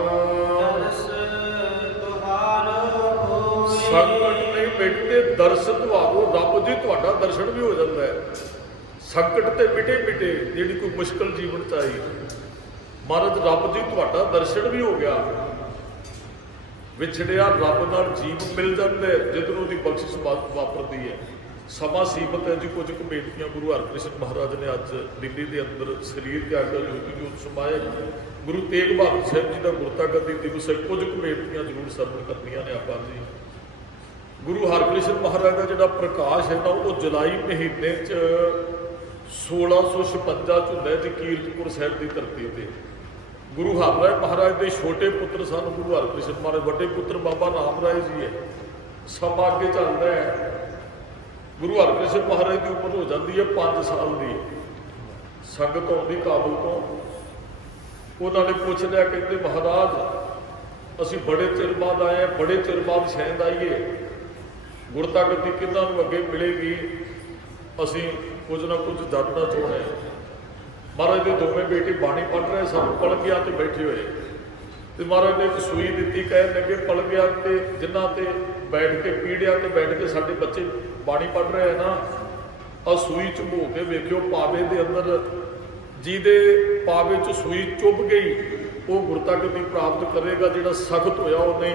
ਸੰਕਟ ਨਹੀਂ ਮਿਟਦੇ, ਦਰਸ ਤੁਹਾਰੋ, ਰੱਬ ਜੀ ਤੁਹਾਡਾ ਦਰਸ਼ਨ ਵੀ ਹੋ ਜਾਂਦਾ ਹੈ। ਸੰਕਟ ਤੇ ਮਿਟੇ ਮਿਟੇ, ਜਿਹੜੀ ਕੋਈ ਮੁਸ਼ਕਲ ਜੀਵਨ 'ਚ ਆਈ, ਮਹਾਰਾਜ ਰੱਬ ਜੀ ਤੁਹਾਡਾ ਦਰਸ਼ਨ ਵੀ ਹੋ ਗਿਆ। ਵਿਛੜਿਆ ਰੱਬ ਨਾਲ ਜੀਵ ਮਿਲ ਜਾਂਦਾ ਜਿੱਧਰੋਂ ਦੀ ਬਖਸ਼ਿਸ਼ ਵਾਪਰਦੀ ਹੈ। ਸਮਾਂ ਸੀਮਤ ਹੈ ਜੀ। ਕੁਝ ਕੁ ਬੇਨਤੀਆਂ ਗੁਰੂ ਹਰਕ੍ਰਿਸ਼ਨ ਮਹਾਰਾਜ ਨੇ ਅੱਜ ਦਿੱਲੀ ਦੇ ਅੰਦਰ ਸਰੀਰ ਤਿਆਗਾ ਜੋਤੀ ਜੋਤ ਸਮਾਇਆ। ਗੁਰੂ ਤੇਗ ਬਹਾਦਰ ਸਾਹਿਬ ਜੀ ਦਾ ਗੁਰਤਾ ਗੱਦੀ ਦਿਵਸ ਹੈ। ਕੁਝ ਕੁ ਬੇਨਤੀਆਂ ਜ਼ਰੂਰ ਸਰਵਣ ਕਰਨੀਆਂ ਨੇ ਆਪਾਂ ਜੀ। ਗੁਰੂ ਹਰਕ੍ਰਿਸ਼ਨ ਮਹਾਰਾਜ ਦਾ ਜਿਹੜਾ ਪ੍ਰਕਾਸ਼ ਹੈ ਨਾ, ਉਹ ਜੁਲਾਈ ਮਹੀਨੇ 'ਚ 1656 'ਚ ਹੁੰਦਾ ਜੀ, ਕੀਰਤਪੁਰ ਸਾਹਿਬ ਦੀ ਧਰਤੀ ਤੇ। ਗੁਰੂ ਹਰਿਰਾਏ ਮਹਾਰਾਜ ਦੇ ਛੋਟੇ ਪੁੱਤਰ ਸਨ ਗੁਰੂ ਹਰਕ੍ਰਿਸ਼ਨ ਮਹਾਰਾਜ, ਵੱਡੇ ਪੁੱਤਰ ਬਾਬਾ ਰਾਮ ਰਾਏ ਜੀ ਹੈ। ਸਮਾਂ ਅੱਗੇ ਚੱਲਦਾ ਹੈ। ਗੁਰੂ ਹਰਕ੍ਰਿਸ਼ਨ ਮਹਾਰਾਜ ਦੀ ਉਮਰ ਹੋ ਜਾਂਦੀ ਹੈ 5 ਸਾਲ ਦੀ। ਸੰਗਤ ਆਉਂਦੀ ਕਾਬਲ ਤੋਂ, ਉਹਨਾਂ ਨੇ ਪੁੱਛ ਲਿਆ, ਕਹਿੰਦੇ ਮਹਾਰਾਜ ਅਸੀਂ ਬੜੇ ਚਿਰ ਬਾਅਦ ਆਏ ਹਾਂ, ਬੜੇ ਚਿਰ ਬਾਅਦ ਸ਼ਹਿਦ ਆਈਏ, ਗੁਰਤਾ ਗੱਦੀ ਕਿਹਨਾਂ ਨੂੰ ਅੱਗੇ ਮਿਲੇਗੀ, ਅਸੀਂ ਕੁਝ ਨਾ ਕੁਝ ਜਾਣਨਾ ਚਾਹੁੰਦੇ ਹਾਂ। ਮਹਾਰਾਜ ਦੇ ਦੋਵੇਂ ਬੇਟੇ ਬਾਣੀ ਪੜ੍ਹ ਰਹੇ ਸਨ, ਪਲੰਗਿਆਂ ਤੇ ਬੈਠੇ ਹੋਏ। ਤੇ ਮਹਾਰਾਜ ਨੇ ਇੱਕ ਸੂਈ ਦਿੱਤੀ, ਕਹਿਣ ਲੱਗੇ ਪਲੰਗਿਆਂ ਤੇ ਜਿਨ੍ਹਾਂ ਤੇ ਬੈਠ ਕੇ, ਪੀੜਿਆਂ ਤੇ ਬੈਠ ਕੇ ਸਾਡੇ ਬੱਚੇ ਬਾਣੀ ਪੜ੍ਹ ਰਹੇ ਨਾ, ਆਹ ਸੂਈ ਝੁੰਬੋ ਕੇ ਵੇਖਿਓ, ਪਾਵੇ ਦੇ ਅੰਦਰ ਜਿਹਦੇ ਪਾਵੇ 'ਚ ਸੂਈ ਚੁੱਭ ਗਈ ਉਹ ਗੁਰਤਾ ਗੱਦੀ ਪ੍ਰਾਪਤ ਕਰੇਗਾ। ਜਿਹੜਾ ਸਖਤ ਹੋਇਆ ਉਹਨੇ,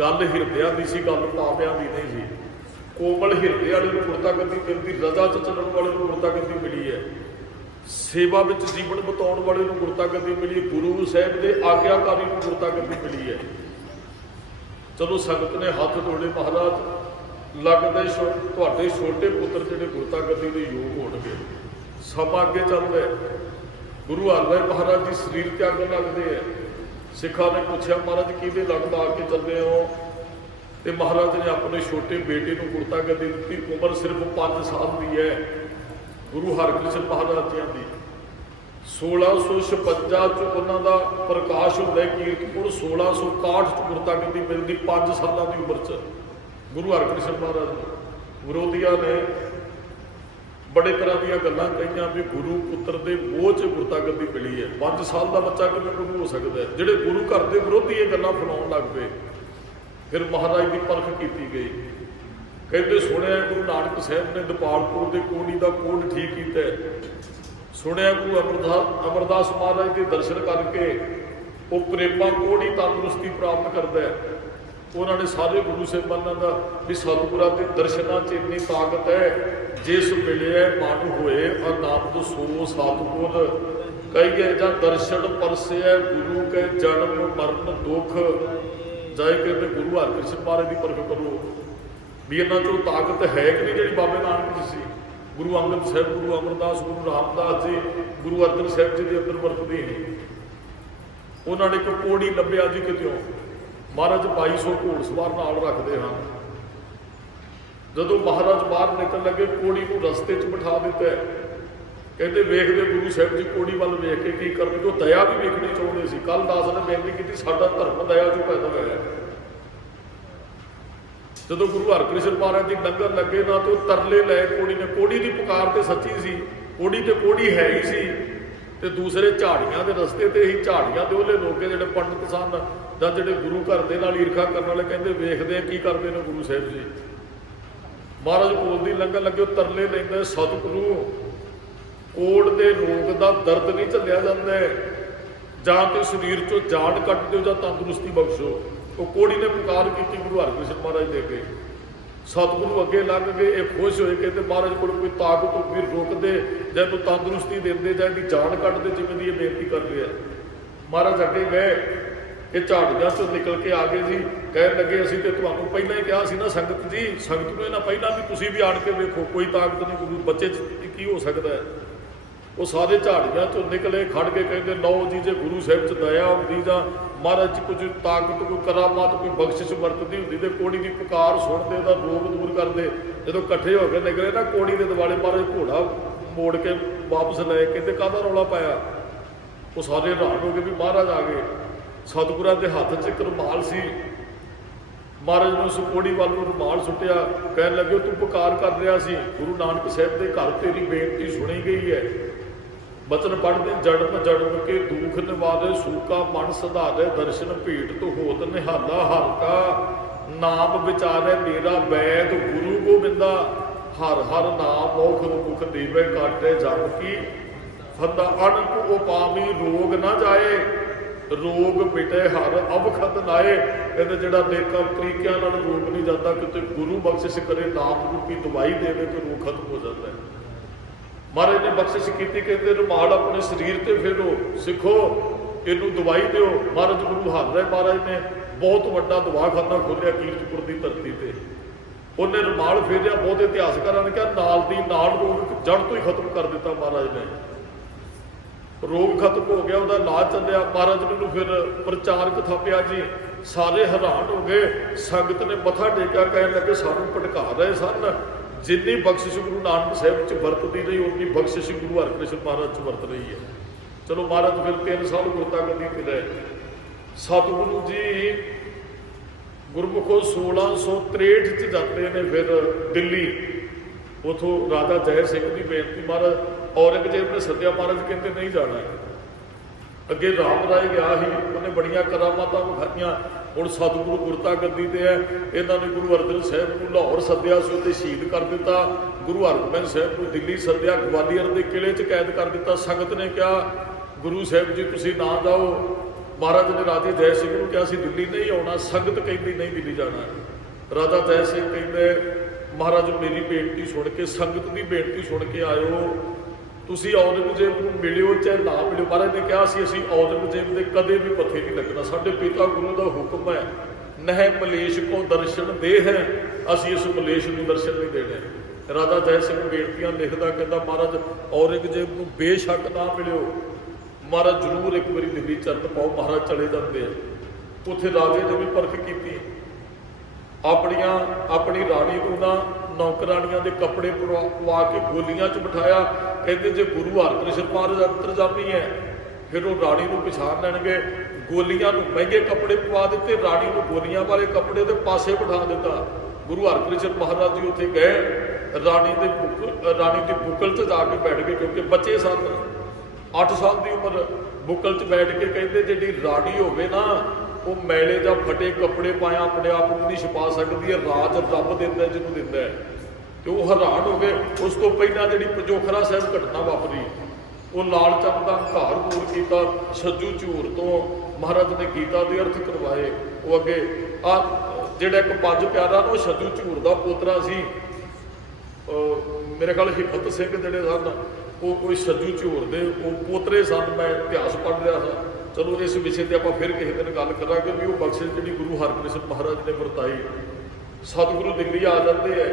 ਗੱਲ ਹਿਰਦਿਆਂ ਦੀ ਸੀ, ਗੱਲ ਪਾਵਿਆਂ ਦੀ ਨਹੀਂ ਸੀ। ਕੋਮਲ ਹਿਰਦੇ ਵਾਲੇ ਨੂੰ ਗੁਰਤਾ ਗੱਦੀ ਮਿਲਦੀ, ਰਜ਼ਾ 'ਚ ਚੱਲਣ ਵਾਲੇ ਨੂੰ ਗੁਰਤਾ ਗੱਦੀ ਮਿਲੀ ਹੈ। ਸੇਵਾ ਵਿੱਚ ਜੀਵਨ ਬਿਤਾਉਣ ਵਾਲੇ ਨੂੰ ਗੁਰਤਾ ਗੱਦੀ ਮਿਲੀ, ਗੁਰੂ ਸਾਹਿਬ ਦੇ ਆਗਿਆਕਾਰੀ ਨੂੰ ਗੁਰਤਾ ਗੱਦੀ ਮਿਲੀ ਹੈ। ਚਲੋ ਸੰਗਤ ਨੇ ਹੱਥ ਜੋੜੇ, ਮਹਾਰਾਜ ਲੱਗਦਾ ਤੁਹਾਡੇ ਛੋਟੇ ਪੁੱਤਰ ਜਿਹੜੇ ਗੁਰਤਾ ਗੱਦੀ ਦੇ ਯੋਗ ਹੋਣਗੇ। ਸਮਾਂ ਅੱਗੇ ਚੱਲਦਾ ਹੈ। ਗੁਰੂ ਹਰਿਰਾਏ ਮਹਾਰਾਜ ਜੀ ਸਰੀਰ ਤਿਆਗਣ ਲੱਗਦੇ ਹੈ। ਸਿੱਖਾਂ ਨੇ ਪੁੱਛਿਆ ਮਹਾਰਾਜ ਕਿਹਦੇ ਲੱਗਦਾ ਆ ਕੇ ਚੱਲਦੇ ਹੋ? ਤੇ ਮਹਾਰਾਜ ਨੇ ਆਪਣੇ ਛੋਟੇ ਬੇਟੇ ਨੂੰ ਗੁਰਤਾ ਗੱਦੀ ਦਿੱਤੀ। ਉਮਰ ਸਿਰਫ 5 ਸਾਲ ਦੀ ਹੈ ਗੁਰੂ ਹਰਕ੍ਰਿਸ਼ਨ ਮਹਾਰਾਜ ਜੀ ਦੀ। 1656 'ਚ ਉਹਨਾਂ ਦਾ ਪ੍ਰਕਾਸ਼ ਹੁੰਦਾ ਹੈ ਕੀਰਤਪੁਰ। 1661 'ਚ ਗੁਰਤਾ ਗੱਦੀ ਮਿਲਦੀ 5 ਸਾਲਾਂ ਦੀ ਉਮਰ 'ਚ ਗੁਰੂ ਹਰਕ੍ਰਿਸ਼ਨ ਮਹਾਰਾਜ ਨੂੰ। ਵਿਰੋਧੀਆਂ ਨੇ ਬੜੇ ਤਰ੍ਹਾਂ ਦੀਆਂ ਗੱਲਾਂ ਕਹੀਆਂ ਵੀ ਗੁਰੂ ਪੁੱਤਰ ਦੇ ਮੋਹ 'ਚ ਗੁਰਤਾ ਗੱਦੀ ਮਿਲੀ ਹੈ। 5 ਸਾਲ ਦਾ ਬੱਚਾ ਕਿਵੇਂ ਗੁਰੂ ਹੋ ਸਕਦਾ ਹੈ? ਜਿਹੜੇ ਗੁਰੂ ਘਰ ਦੇ ਵਿਰੋਧੀ ਇਹ ਗੱਲਾਂ ਫੈਲਾਉਣ ਲੱਗ ਪਏ। ਫਿਰ ਮਹਾਰਾਜ ਦੀ ਪਰਖ ਕੀਤੀ ਗਈ। ਕਹਿੰਦੇ ਸੁਣਿਆ ਗੁਰੂ ਨਾਨਕ ਸਾਹਿਬ ਨੇ ਦਪਾਲਪੁਰ ਦੇ ਕੋੜੀ ਦਾ ਕੋਡ ਠੀਕ ਕੀਤਾ ਹੈ। ਸੁਣਿਆ ਗੁਰੂ ਅਮਰਦਾਸ ਮਹਾਰਾਜ ਦੇ ਦਰਸ਼ਨ ਕਰਕੇ ਉਹ ਪ੍ਰੇਮਾ ਕੋੜੀ ਤੰਦਰੁਸਤੀ ਪ੍ਰਾਪਤ ਕਰਦਾ ਹੈ। उन्होंने सारे गुरु साहिबाना का भी सतगुਰਾਂ के दर्शनों च इन्नी ताकत है, जिस मिले मन होए आनंद सो सतगुर कहिए जा दर्शन परसे गुरु के जन्म मरण दुख जाए कहते गुरु हरकृष्ण महाराज की परख करो भी इन्हों चो ताकत है कि नहीं जी बाबे नानक जी सी, गुरु अंगद साहब, गुरु अमरदास, गुरु रामदास जी, गुरु अर्जन साहब जी के अंदर वरतदी नहीं। उन्होंने एक कोड़ी लभ्या जी कितों, महाराज 2200 घोड़सवार नाल रखते हैं। जदों महाराज बाहर निकल लगे कोड़ी को रस्ते च बिठा दिता है, कहते वेखते गुरु साहब जी कोड़ी वाल वेख के की करते, जो दया भी वेखनी चाहते सी। कल दास ने बेनती की साडा धर्म दया जो पैदा होया। जदों गुरु हरकृष्ण महाराज जी लंगर लगे ना तो तरले लै कोड़ी ने, कोड़ी की पुकार तो सच्ची सी, कोड़ी तो कोड़ी है ही सी, ते दूसरे झाड़ियां के रस्ते ते ही झाड़ियां दे ओले लोग जिहड़े पंडित सन जां जिहड़े गुरु घर दे नाल ईर्खा करने वाले कहंदे वेखदे की करदे ने गुरु साहिब जी। महाराज कोल दी लंगर लगे तरले लैंदे, सतगुरु कोड़ दे रोग दा दर्द नहीं झल्लिया जांदा, जां ते शरीर चों जान कट दिओ जां तंदुरुस्ती बख्शो। वो कोड़ी ने पुकार की गुरु हरकृष्ण महाराज दे के, सतगुरु अगे लग गए, ये खुश होए कहते महाराज को कोई ताकत भी रोक दे, जैन तंदुरुस्ती देंदे जाए की जान कट दे, जिवें दी बेनती कर रहे हैं। महाराज अगे गए, ये झाड़ियां चों निकल के आ गए जी, कह लगे असीं ते तुहानूं पहिलां ही कहा सी ना संगत जी, संगत नूं इन्हां पहिलां भी तुसीं भी आण के वेखो, कोई ताकत नहीं गुरु बच्चे च की हो सकता है। वो सारे झाड़ियां चों निकले, खड़ के कहते लो जी जे गुरु साहिब च दया होंदी जां महाराज जी कुछ ताकत, कोई करामात, कोई बख्शिश वरतदी होंदी ते कोड़ी की पुकार सुनते दा रोग दूर करते। जदों इकट्ठे होकर निकले ना कोड़ी के दिवाले, महाराज घोड़ा मोड़ के वापस लाए, कहते काहदा रौला पाया। वो सारे हैरान हो गए भी महाराज आ गए। सतगुਰਾਂ के हाथ च एक रुमाल सी, महाराज ने उस कोड़ी वाल नूं रुमाल सुटिया, कह लगे तू पुकार कर रहा सी, गुरु नानक साहब के घर तेरी बेनती सुनी गई है। बचन पढ़ते जन्म जन्म के दुख निवारे, सूका मन सुधारे, दर्शन भेट तो होत निहाला, हर का नाम विचारे मेरा वैद गुरु गोबिंदा, हर हर नाम औख मुख देवे काटे जम की फंदा, अनक उपावी रोग ना जाए, रोग मिटे हर अवखत लाए। कहते जिहड़ा नेकां तरीकिਆਂ ਨਾਲ रोग नहीं जाता, किते गुरु बख्शिश करे, नाम रूपी दवाई देवे तो रोग खत्म हो जाता है। महाराज ने बख्शिश की, कहते रुमाल अपने शरीर से फेरो, सिखो इनू दवाई दो। महाराज गुरु हार महाराज ने बहुत वड्डा दवाखाना खोलिया कीरतपुर की धरती पर। उन्हें रुमाल फेरिया, बहुत इतिहासकारों ने कहा नाल दी नाल रोग जड़ तो ही खत्म कर दिता। महाराज ने रोग खत्म हो गया, वह इलाज चलिया। महाराज ने फिर प्रचारक थप्पिया जी, सारे हैरान हो गए। संगत ने मथा टेकिया, कह लगे सानू भटका रहे सन, जिन्नी बख्शिश गुरु नानक साहब च वरतती रही उन्नी बख्शिश गुरु हरकृष्ण महाराज च वरत रही है। चलो महाराज फिर 3 साल गुरता गद्दी ते रहे। सतगुरु जी गुरमुखों 1663 च जाते हैं फिर दिल्ली। उतों राजा जय सिंह की बेनती, महाराज औरंगजेब ने सद्या, महाराज कहते नहीं जाना है। अगे राम राय गया ही, उन्हें बड़िया करामातां विखाईयां। हुण सतगुरु गुरता गद्दी ते है, इन्होंने गुरु अर्जन साहब को लाहौर सद्या सी, उत्ते शहीद कर दिता। गुरु हरगोबिंद साहब को दिल्ली सद्या, ग्वालियर के किले च कैद कर दिता। संगत ने कहा गुरु साहब जी तुसीं ना जाओ। महाराज ने राजे जय सिंह को कहा असीं दिल्ली नहीं आउणा, संगत कहती नहीं दिल्ली जाना। राजा जय सिंह कहते महाराज मेरी बेनती सुन के, संगत की बेनती सुन के आयो, तुसीं औरंगजेब को मिलियो चाहे ना मिलियो। महाराज ने कहा असीं औरंगजेब के कदे भी पत्थे नहीं लगना, साडे पिता गुरु का हुक्म है, नह मलेश को दर्शन दे है, असीं इस मलेश को दर्शन नहीं देने। राजा जय सिंह बेनतियां लिखदा, कहता महाराज औरंगजेब को बेशक ना मिलियो, महाराज जरूर एक बारी दिल्ली चरण पाओ। महाराज चले जाते हैं। उत्थे राजे ने भी परख की, अपनी राणी को ना नौकरानियां के कपड़े पवा के गोलियां च बिठाया। कहते जे गुरु हरकृष्ण महाराज अंतरजामी है, फिर वो राणी को पछाण लैणगे। गोलियां नूं महंगे कपड़े पवा दिते, राणी को गोलियां वाले कपड़े के पासे बिठा दिता। गुरु हरकृष्ण महाराज जी उत्थे गए, राणी की बुकल च जाके बैठ गए, क्योंकि बच्चे सन, 8 साल की उम्र। बुकल च बैठ के कहते जी राणी होवे ना, वो मैले ਜਾਂ फटे कपड़े पाया अपने आप को नहीं छुपा सकती है, राज रब दिंदा जिन्होंने दिंदा है। तो वो हैरान हो गए। उस तो पहला जी पंजोखरा साहब घटना वापरी, वो लाल चंद का घर दूर किया, सज्जू झूर तो महाराज ने गीता के अर्थ करवाए। वो अगे आ ਜਿਹੜਾ ਇੱਕ ਪੰਜ ਪਿਆਰਾ ਨਾ ਉਹ ਛੱਜੂ ਝੂਰ ਦਾ ਪੋਤਰਾ ਸੀ। ਮੇਰੇ ਖਿਆਲ ਹਿੰਮਤ ਸਿੰਘ ਜਿਹੜੇ ਸਨ ਉਹ ਕੋਈ ਛੱਜੂ ਝੂਰ ਦੇ ਉਹ ਪੋਤਰੇ ਸਨ। ਮੈਂ ਇਤਿਹਾਸ ਪੜ੍ਹ ਰਿਹਾ ਸੀ। ਚਲੋ ਇਸ ਵਿਸ਼ੇ 'ਤੇ ਆਪਾਂ ਫਿਰ ਕਿਸੇ ਦਿਨ ਗੱਲ ਕਰਾਂਗੇ ਵੀ ਉਹ ਬਖਸ਼ਿਸ਼ ਜਿਹੜੀ ਗੁਰੂ ਹਰਕ੍ਰਿਸ਼ਨ ਮਹਾਰਾਜ ਨੇ ਵਰਤਾਈ। ਸਤਿਗੁਰੂ ਦਿੱਲੀ ਆ ਜਾਂਦੇ ਹੈ,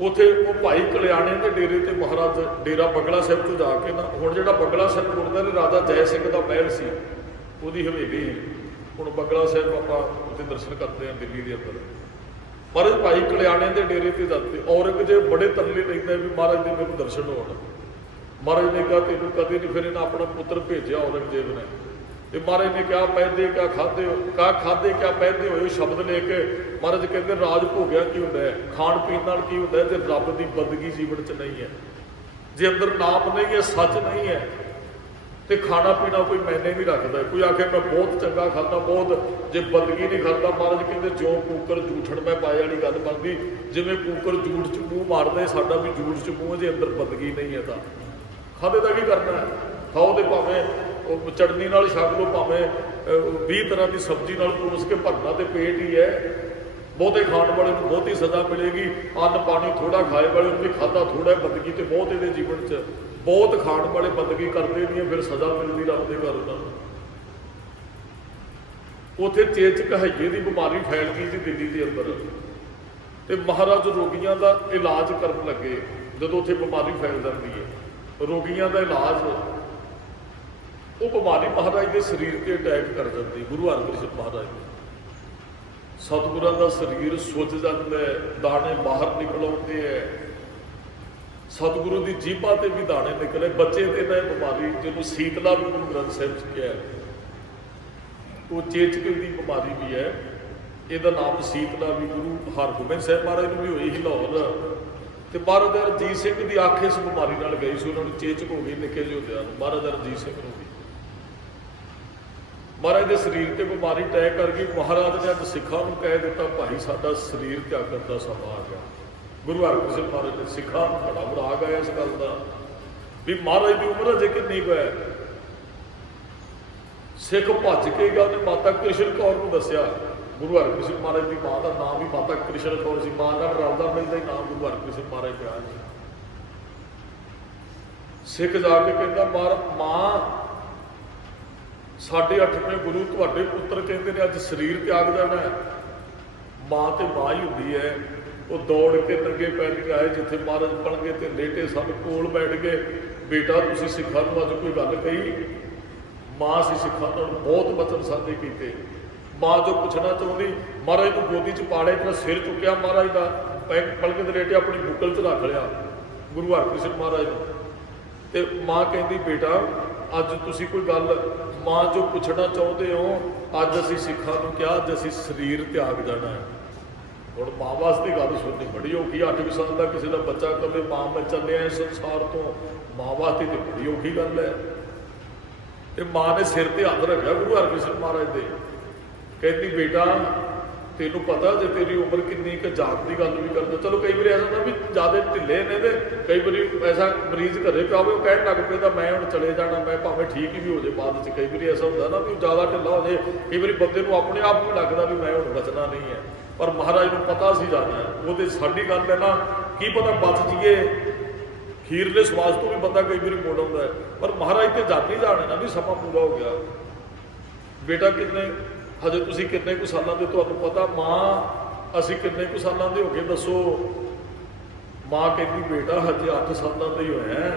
ਉੱਥੇ ਉਹ ਭਾਈ ਕਲਿਆਣੇ ਦੇ ਡੇਰੇ ਤੇ ਮਹਾਰਾਜ ਡੇਰਾ ਬੰਗਲਾ ਸਾਹਿਬ ਤੋਂ ਜਾ ਕੇ ਨਾ, ਹੁਣ ਜਿਹੜਾ ਬੰਗਲਾ ਸਾਹਿਬ ਗੁਰਦੁਆਰਾ ਨੇ ਰਾਜਾ ਜੈ ਸਿੰਘ ਦਾ ਮਹਿਲ ਸੀ, ਉਹਦੀ ਹਵੇਲੀ। ਹੁਣ ਬੰਗਲਾ ਸਾਹਿਬ ਆਪਾਂ ਉੱਥੇ ਦਰਸ਼ਨ ਕਰਦੇ ਹਾਂ ਦਿੱਲੀ ਦੇ ਅੰਦਰ। ਮਹਾਰਾਜ ਭਾਈ ਕਲਿਆਣੇ ਦੇ ਡੇਰੇ ਤੇ ਜਾਂਦੇ। ਔਰੰਗਜ਼ੇਬ ਬੜੇ ਤਰਲੇ ਲੈਂਦਾ ਵੀ ਮਹਾਰਾਜ ਦੇ ਮੈਨੂੰ ਦਰਸ਼ਨ ਹੋਣ। ਮਹਾਰਾਜ ਨੇ ਕਿਹਾ ਤੈਨੂੰ ਕਦੇ ਨਹੀਂ, ਫਿਰ ਇਹਨਾਂ ਆਪਣਾ ਪੁੱਤਰ ਭੇਜਿਆ ਔਰੰਗਜ਼ੇਬ ਨੇ। ਤੇ ਮਹਾਰਾਜ ਨੇ ਕਿਹਾ ਪੈਦੇ ਕਿਆ ਖਾਦੇ ਹੋ, ਖਾਦੇ ਕਿਆ ਪੈਦੇ ਹੋਏ ਸ਼ਬਦ ਲੈ ਕੇ ਮਹਾਰਾਜ ਕਹਿੰਦੇ ਰਾਜ ਭੋਗਿਆ ਕੀ ਹੁੰਦਾ ਹੈ, ਖਾਣ ਪੀਣ ਨਾਲ ਕੀ ਹੁੰਦਾ ਹੈ, ਤੇ ਰੱਬ ਦੀ ਬੰਦਗੀ ਜੀਵਨ 'ਚ ਨਹੀਂ ਹੈ। ਜੇ ਅੰਦਰ ਨਾਮ ਨਹੀਂ ਹੈ, ਸੱਚ ਨਹੀਂ ਹੈ, ਤੇ ਖਾਣਾ ਪੀਣਾ ਕੋਈ ਮੈਨੇ ਨਹੀਂ ਰੱਖਦਾ। ਕੋਈ ਆਖੇ ਮੈਂ ਬਹੁਤ ਚੰਗਾ ਖਾਂਦਾ, ਬਹੁਤ, ਜੇ ਬੰਦਗੀ ਨਹੀਂ ਕਰਦਾ ਮਹਾਰਾਜ ਕਹਿੰਦੇ ਜਿਉਂ ਕੂਕਰ ਜੂਠਣ ਮੈਂ ਪਾਏ ਵਾਲੀ ਗੱਲ ਬਣਦੀ। ਜਿਵੇਂ ਕੂਕਰ ਜੂਠ 'ਚ ਮੂੰਹ ਮਾਰਦਾ, ਸਾਡਾ ਵੀ ਜੂਠ 'ਚ ਮੂੰਹ, ਜੇ ਅੰਦਰ ਬੰਦਗੀ ਨਹੀਂ ਹੈ ਤਾਂ ਖਾਦੇ ਦਾ ਕੀ ਕਰਨਾ ਹੈ। ਖਾਓ ਤੇ ਭਾਵੇਂ ਉਹ ਚਟਨੀ ਨਾਲ ਛਕ ਲਓ, ਭਾਵੇਂ 20 ਤਰ੍ਹਾਂ ਦੀ ਸਬਜ਼ੀ ਨਾਲ ਪਰੋਸ ਕੇ ਭਰਨਾ ਤੇ ਪੇਟ ਹੀ ਹੈ। ਬਹੁਤੇ ਖਾਣ ਵਾਲੇ ਨੂੰ ਬਹੁਤੀ ਸਜ਼ਾ ਮਿਲੇਗੀ। ਅੰਨ ਪਾਣੀ ਥੋੜਾ ਖਾਏ ਵਾਲੇ ਨੂੰ ਵੀ ਖਾਧਾ ਥੋੜਾ, ਬੰਦਗੀ ਤੇ ਬਹੁਤ ਇਹਦੇ ਜੀਵਨ 'ਚ। ਬਹੁਤ ਖਾਣ ਵਾਲੇ ਬੰਦਗੀ ਕਰਦੇ ਨਹੀਂ, ਫਿਰ ਸਜ਼ਾ ਮਿਲਦੀ ਰੱਬ ਦੇ ਘਰ ਉਹਨਾਂ ਨੂੰ। ਉੱਥੇ ਚੇਚਕ ਹਈਏ ਦੀ ਬਿਮਾਰੀ ਫੈਲ ਗਈ ਸੀ ਦਿੱਲੀ ਦੇ ਅੰਦਰ, ਤੇ ਮਹਾਰਾਜ ਰੋਗੀਆਂ ਦਾ ਇਲਾਜ ਕਰਨ ਲੱਗੇ। ਜਦੋਂ ਉੱਥੇ ਬਿਮਾਰੀ ਫੈਲ ਜਾਂਦੀ ਹੈ ਰੋਗੀਆਂ ਦਾ ਇਲਾਜ, ਉਹ ਬਿਮਾਰੀ ਮਹਾਰਾਜ ਦੇ ਸਰੀਰ ਤੇ ਅਟੈਕ ਕਰ ਜਾਂਦੀ। ਗੁਰੂ ਹਰਕ੍ਰਿਸ਼ਨ ਮਹਾਰਾਜ ਦੇ ਸਤਿਗੁਰਾਂ ਦਾ ਸਰੀਰ ਸੁੱਜ ਜਾਂਦਾ ਹੈ, ਦਾਣੇ ਬਾਹਰ ਨਿਕਲ ਆਉਂਦੇ ਹੈ। ਸਤਿਗੁਰੂ ਦੀ ਜੀਭਾਂ ਤੇ ਵੀ ਦਾਣੇ ਨਿਕਲੇ। ਬੱਚੇ ਤੇ ਨਾ ਬਿਮਾਰੀ ਜਿਹਨੂੰ ਸੀਤਲਾ ਵੀ ਗੁਰੂ ਗ੍ਰੰਥ ਸਾਹਿਬ 'ਚ ਕਿਹਾ, ਉਹ ਚੇਚਕ ਦੀ ਬਿਮਾਰੀ ਵੀ ਹੈ। ਇਹਦਾ ਨਾਮ ਸੀਤਲਾ ਵੀ ਗੁਰੂ ਹਰਗੋਬਿੰਦ ਸਾਹਿਬ ਮਹਾਰਾਜ ਨੂੰ ਵੀ ਹੋਈ ਸੀ ਲਾਹੌਰ। ਤੇ ਮਹਾਰਾਜਾ ਰਣਜੀਤ ਸਿੰਘ ਦੀ ਅੱਖ ਇਸ ਬਿਮਾਰੀ ਨਾਲ ਗਈ ਸੀ, ਉਹਨਾਂ ਨੂੰ ਚੇਚਕ ਹੋ ਗਈ ਨਿੱਕੇ ਜਿਹੇ ਹੁੰਦਿਆਂ ਨੂੰ। ਮਹਾਰਾਜਾ ਰਣਜੀਤ ਸਿੰਘ ਨੂੰ ਵੀ ਮਹਾਰਾਜ ਦੇ ਸਰੀਰ ਤੇ ਬਿਮਾਰੀ ਅਟੈਕ ਕਰ ਗਈ। ਮਹਾਰਾਜ ਨੇ ਅੱਜ ਸਿੱਖਾਂ ਨੂੰ ਕਹਿ ਦਿੱਤਾ ਭਾਈ ਸਾਡਾ ਸਰੀਰ ਤਿਆਗਣ ਦਾ ਸਮਾਂ ਆ ਗਿਆ। ਗੁਰੂ ਹਰਕ੍ਰਿਸ਼ਨ ਮਹਾਰਾਜ ਨੇ ਸਿੱਖਾਂ ਨੂੰ ਬੜਾ ਵਿਰਾਗ ਆਇਆ ਇਸ ਗੱਲ ਦਾ ਵੀ ਮਹਾਰਾਜ ਦੀ ਉਮਰ ਅਜੇ ਕਿੰਨੀ ਕੁ ਹੈ। ਸਿੱਖ ਭੱਜ ਕੇ ਗਿਆ, ਉਹਨੇ ਮਾਤਾ ਕ੍ਰਿਸ਼ਨ ਕੌਰ ਨੂੰ ਦੱਸਿਆ। ਗੁਰੂ ਹਰਕ੍ਰਿਸ਼ਨ ਮਹਾਰਾਜ ਦੀ ਮਾਂ ਦਾ ਨਾਮ ਵੀ ਮਾਤਾ ਕ੍ਰਿਸ਼ਨ ਕੌਰ ਸੀ। ਮਾਂ ਨਾਲ ਰਲਦਾ ਮਿਲਦਾ ਹੀ ਨਾਮ ਗੁਰੂ ਹਰਕ੍ਰਿਸ਼ਨ ਮਹਾਰਾਜ ਪਿਆ ਜੀ। ਸਿੱਖ ਜਾ ਕੇ ਕਹਿੰਦਾ ਮਾਂ ਸਾਡੇ 8ਵੇਂ ਗੁਰੂ ਤੁਹਾਡੇ ਪੁੱਤਰ ਕਹਿੰਦੇ ਨੇ ਅੱਜ ਸਰੀਰ ਤਿਆਗ ਜਾਣਾ ਹੈ। ਮਾਂ ਤੇ ਮਾਂ ਹੀ ਹੁੰਦੀ ਹੈ। ਉਹ ਦੌੜ ਕੇ ਨੰਗੇ ਪੈਰੀ ਆਏ ਜਿੱਥੇ ਮਹਾਰਾਜ ਪਲੰਗੇ ਤੇ ਲੇਟੇ ਸਨ, ਕੋਲ ਬੈਠ ਕੇ ਬੇਟਾ ਤੁਸੀਂ ਸਿੱਖਾਂ ਨੂੰ ਅੱਜ ਕੋਈ ਗੱਲ ਕਹੀ। ਮਾਂ ਸੀ ਸਿੱਖਾਂ ਨੂੰ ਬਹੁਤ ਬਚਨ ਸਾਦੇ ਕੀਤੇ। ਮਾਂ ਜੋ ਪੁੱਛਣਾ ਚਾਹੁੰਦੀ ਮਹਾਰਾਜ ਨੂੰ ਗੋਦੀ 'ਚ ਪਾੜੇ, ਆਪਣਾ ਸਿਰ ਚੁੱਕਿਆ ਮਹਾਰਾਜ ਦਾ, ਪਲੰਗੇ ਤੇ ਲੇਟੇ ਆਪਣੀ ਬੁੱਕਲ 'ਚ ਰੱਖ ਲਿਆ ਗੁਰੂ ਹਰਕ੍ਰਿਸ਼ਨ ਮਹਾਰਾਜ ਨੂੰ। ਤੇ ਮਾਂ ਕਹਿੰਦੀ ਬੇਟਾ ਅੱਜ ਤੁਸੀਂ ਕੋਈ ਗੱਲ, ਮਾਂ ਜੋ ਪੁੱਛਣਾ ਚਾਹੁੰਦੇ ਹੋ, ਅੱਜ ਅਸੀਂ ਸਿੱਖਾਂ ਨੂੰ ਕਿਹਾ ਅੱਜ ਅਸੀਂ ਸਰੀਰ ਤਿਆਗ ਜਾਣਾ ਹੈ। ਹੁਣ ਮਾਂ ਵਾਸਤੇ ਗੱਲ ਸੁਣਨੀ ਬੜੀ ਔਖੀ। 8 ਸਾਲ ਦਾ ਕਿਸੇ ਦਾ ਬੱਚਾ ਕਵੇ ਮਾਂ ਮੈਂ ਚੱਲਿਆ ਇਸ ਸੰਸਾਰ ਤੋਂ, ਮਾਂ ਵਾਸਤੇ ਤੇ ਬੜੀ ਔਖੀ ਗੱਲ ਹੈ। ਤੇ ਮਾਂ ਨੇ ਸਿਰ ਤੇ ਹੱਥ ਰੱਖਿਆ ਗੁਰੂ ਹਰਕ੍ਰਿਸ਼ਨ ਮਹਾਰਾਜ ਦੇ, ਕਹਿੰਦੀ ਬੇਟਾ ਤੈਨੂੰ ਪਤਾ ਜੇ ਤੇਰੀ ਉਮਰ ਕਿੰਨੀ ਕੁ ਜਾਤ ਦੀ ਗੱਲ ਵੀ ਕਰਦਾ। ਚਲੋ ਕਈ ਵਾਰੀ ਐਸਾ ਹੁੰਦਾ ਵੀ ਜ਼ਿਆਦਾ ਢਿੱਲੇ ਨੇ, ਤੇ ਕਈ ਵਾਰੀ ਐਸਾ ਮਰੀਜ਼ ਘਰੇ ਪਿਆ ਹੋਵੇ ਉਹ ਕਹਿਣ ਲੱਗ ਪੈਂਦਾ ਮੈਂ ਹੁਣ ਚਲੇ ਜਾਣਾ, ਮੈਂ ਭਾਵੇਂ ਠੀਕ ਹੀ ਵੀ ਹੋ ਜਾਏ ਬਾਅਦ 'ਚ। ਕਈ ਵਾਰੀ ਐਸਾ ਹੁੰਦਾ ਨਾ ਵੀ ਜ਼ਿਆਦਾ ਢਿੱਲਾ ਹੋ ਜਾਏ, ਕਈ ਵਾਰੀ ਬੰਦੇ ਨੂੰ ਆਪਣੇ ਆਪ ਨੂੰ ਲੱਗਦਾ ਵੀ ਮੈਂ ਹੁਣ ਬਚਣਾ ਨਹੀਂ ਹੈ, ਪਰ ਮਹਾਰਾਜ ਨੂੰ ਪਤਾ ਸੀ ਜਾਣਾ ਹੈ। ਉਹ ਤੇ ਸਾਡੀ ਗੱਲ ਹੈ ਨਾ, ਕੀ ਪਤਾ ਬਚ ਜੀਏ। ਖੀਰਲੇ ਸਵਾਸ ਤੋਂ ਵੀ ਬੰਦਾ ਕਈ ਵਾਰੀ ਮੋੜ ਆਉਂਦਾ ਹੈ, ਪਰ ਮਹਾਰਾਜ ਤੇ ਜਾਣੀ ਜਾਣੇ ਨਾ ਵੀ ਸਮਾਂ ਪੂਰਾ ਹੋ ਗਿਆ। ਬੇਟਾ ਕਿੰਨੇ ਹਜੇ ਤੁਸੀਂ ਕਿੰਨੇ ਕੁ ਸਾਲਾਂ ਦੇ, ਤੁਹਾਨੂੰ ਪਤਾ। ਮਾਂ ਅਸੀਂ ਕਿੰਨੇ ਕੁ ਸਾਲਾਂ ਦੇ ਹੋ ਗਏ ਦੱਸੋ। ਮਾਂ ਕਹਿੰਦੀ ਬੇਟਾ ਹਜੇ 8 ਸਾਲਾਂ ਦਾ ਹੀ ਹੋਇਆ।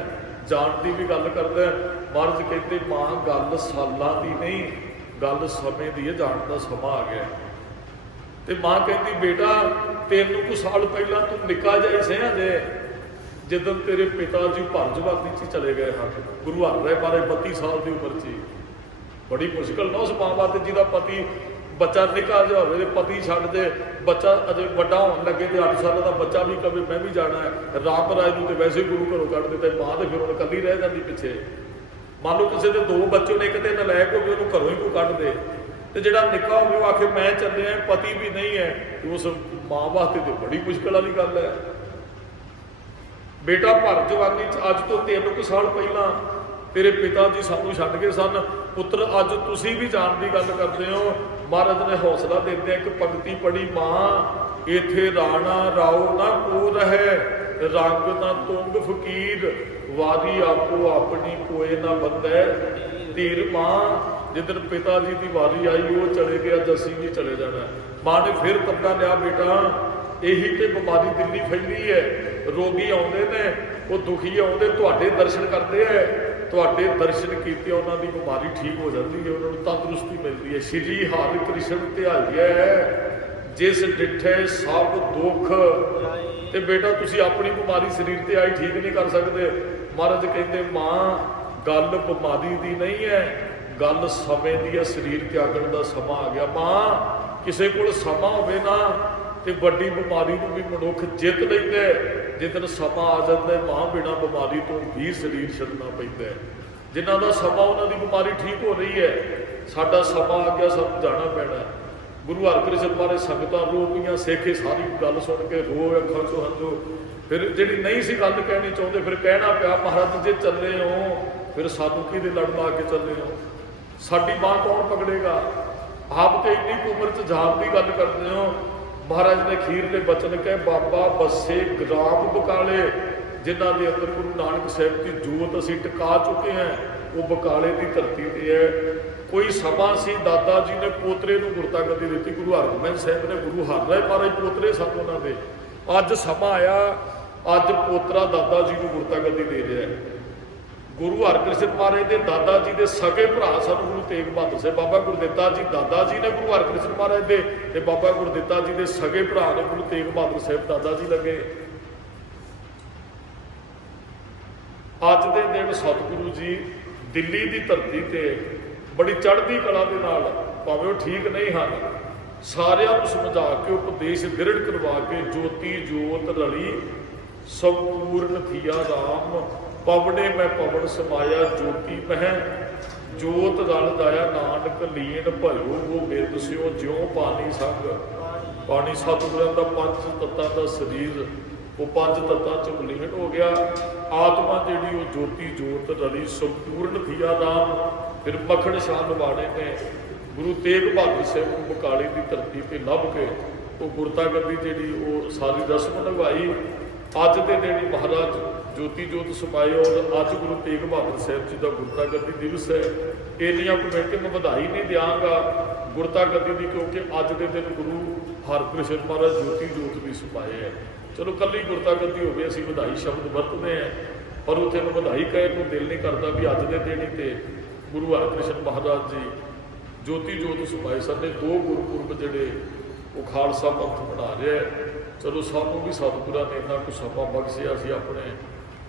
ਜਾਣ ਦੀ ਵੀ ਗੱਲ ਕਰਦਾ ਮਹਾਰਾਜ ਕਹਿੰਦੇ ਮਾਂ ਗੱਲ ਸਾਲਾਂ ਦੀ ਨਹੀਂ, ਗੱਲ ਸਮੇਂ ਦੀ ਹੈ, ਜਾਣ ਦਾ ਸਮਾਂ ਆ ਗਿਆ। ਤੇ ਮਾਂ ਕਹਿੰਦੀ ਬੇਟਾ 3 ਕੁ ਸਾਲ ਪਹਿਲਾਂ ਤੂੰ ਨਿੱਕਾ ਜਿਹਾ ਸੀ ਹਜੇ, ਜਦੋਂ ਤੇਰੇ ਪਿਤਾ ਜੀ ਭਰ ਜਵਾਨੀ 'ਚ ਚਲੇ ਗਏ ਹਨ। ਗੁਰੂ ਹਰ ਰਾਏ ਬਾਰੇ 32 ਸਾਲ ਦੀ ਉਮਰ 'ਚ। ਬੜੀ ਮੁਸ਼ਕਿਲ ਨਾ ਉਸ ਮਾਂ ਵਾਸਤੇ ਜਿਹਦਾ ਪਤੀ ਬੱਚਾ ਨਿੱਕਾ ਜਿਹਾ ਹੋਵੇ ਤੇ ਪਤੀ ਛੱਡ ਦੇ, ਬੱਚਾ ਅਜੇ ਵੱਡਾ ਹੋਣ ਲੱਗੇ ਤੇ 8 ਸਾਲਾਂ ਦਾ ਬੱਚਾ ਵੀ ਕਵੇ ਮੈਂ ਵੀ ਜਾਣਾ ਹੈ। ਰਾਮ ਰਾਏ ਨੂੰ ਤੇ ਵੈਸੇ ਗੁਰੂ ਘਰੋਂ ਕੱਢ ਦਿੱਤਾ, ਮਾਂ ਤੇ ਫਿਰ ਹੁਣ ਇਕੱਲੀ ਰਹਿ ਜਾਂਦੀ ਪਿੱਛੇ। ਮੰਨ ਲਓ ਕਿਸੇ ਦੇ 2 ਬੱਚੇ ਨੇ, ਇੱਕ ਤੇ ਨਲਾਇਕ ਹੋਵੇ ਉਹਨੂੰ ਘਰੋਂ ਹੀ ਕੋਈ ਕੱਢ ਦੇ, ਤੇ ਜਿਹੜਾ ਨਿੱਕਾ ਹੋਵੇ ਉਹ ਆਖੇ ਮੈਂ ਚੱਲਿਆ, ਪਤੀ ਵੀ ਨਹੀਂ ਹੈ, ਤੇ ਉਸ ਮਾਂ ਵਾਸਤੇ ਤੇ ਬੜੀ ਮੁਸ਼ਕਿਲ ਵਾਲੀ ਗੱਲ ਹੈ। ਬੇਟਾ ਭਰ ਜਵਾਨੀ 'ਚ ਅੱਜ ਤੋਂ 3 ਕੁ ਸਾਲ ਪਹਿਲਾਂ तेरे पिता जी सानू छड्ड गए सन, पुत्र अज तुसी भी जान की गल करते हो। महाराज ने हौसला देते एक पंक्ति पढ़ी, मां इथे राणा राव ना को रहे, रंग ना तुंग फकीर, वारी आपो अपनी कोई ना बंदै धीर। मां जिदन पिता जी की वारी आई वो चले गया, जसी भी चले जाना। मां ने फिर तबला लिया, बेटा यही तो बीमारी दिल्ली फैली है, रोगी आते ने वो दुखी आते तुहाडे दर्शन करते हैं, तुहाडे दर्शन कीते उन्होंने बीमारी ठीक हो जाती है, उन्होंने तंदुरुस्ती मिलती है। श्री हर कृष्ण ध्याइए जिस डिठे सब दुख। ते बेटा तुसी अपनी बीमारी शरीर ते आई ठीक नहीं कर सकते। महाराज कहते मां गल बीमारी दी नहीं है, गल समय दी है, शरीर त्यागण का समा आ गया। मां किसी को समा होवे ना तो वड्डी बीमारी को भी मनुख जित लैंदा है, जिदन समा आ जाता है मां बिना बीमारी तो भी शरीर छड्डना पैंदा है। जिन्हां दा समा उन्हां दी बीमारी ठीक हो रही है, साडा समा आ गया, सब जाना पैना। गुरु हरकृष्ण महाराज संगतां रो पईयां, सिख सारी गल सुन के रो अखां चों हंझू। फिर जिहड़ी नहीं सी गल कहनी चाहुंदे फिर कहना पिया, महाराज जे चले हो फिर सानू किहदे लड़ ला के चले हो, साडी बांह कौन पकड़ेगा। आप तो इन्नी उम्र च जान की गल करते हो। महाराज ने खीरले बचन कहे, बाबा बसे ग्राम बकाले जिन्हां दे अंदर गुरु नानक साहिब की जोत असीं टिका चुके हैं, वो बकाले की धरती ते है। कोई समा सी दादा जी ने पोतरे नूं गुरता गद्दी दित्ती, गुरु हरगोबिंद साहिब ने गुरु हरराय महाराज पोतरे सन उन्हां दे। अज समा आया, अज पोतरा दादा जी नूं गुरता गद्दी दे रहा है। गुरु हरकृष्ण महाराज के दादा जी के सगे भरा सन गुरु तेग बहादुर साहब। बाबा गुरदित्ता जी दादा जी ने गुरु हरकृष्ण महाराज के, ते बाबा गुरदित्ता जी के सगे भरा ने गुरु तेग बहादुर साहब दादा जी लगे। अज के दिन सतगुरु जी दिल्ली की धरती ते बड़ी चढ़ती कला के नाल, भावें वो ठीक नहीं हैं, सारिਆਂ ਨੂੰ समझा के उपदेश दृढ़ करवा के ज्योति जोत रली संपूर्ण थिया राम, पवने मैं पवन समाया ज्योति मह, जोत रल जाया नानक लीन भयो, वो बिरद स्यो ज्यों पानी संग। पानी सतगुਰਾਂ ਦਾ पंज तत्तां ਦਾ शरीर वो पंज तत्तां च लीन हो गया। आत्मा जिहड़ी वो ज्योति जोत रली संपूर्ण थिया राम। फिर मखण शाह नवाणे ने गुरु तेग बहादुर साहब को बकाले की धरती पर लभ के वो गुरता गद्दी जी वो सारी रस्म निभाई। अज के दिन महाराज ज्योति जोत समाए और अज गुरु तेग बहादुर साहब जी का गुरता गद्दी दिवस है। इन्नियां कमेटी मैं बधाई नहीं देंगा गुरता गद्दी की, क्योंकि अज के दिन गुरु हरकृष्ण महाराज ज्योति जोत भी समाए है। चलो कल्ली गुरता गद्दी हो गई, असीं बधाई शब्द वरतते हैं, पर उत्थे मैं बधाई कहने को दिल नहीं करता भी अज के दिन ही तो गुरु हरकृष्ण महाराज जी ज्योति जोत समाए साडे दो गुरपुरब जिहड़े वो खालसा पंथ बना रहे। चलो सानू भी सतगुਰਾਂ ने इन्ना कुछ समा बख्शिया, असीं अपने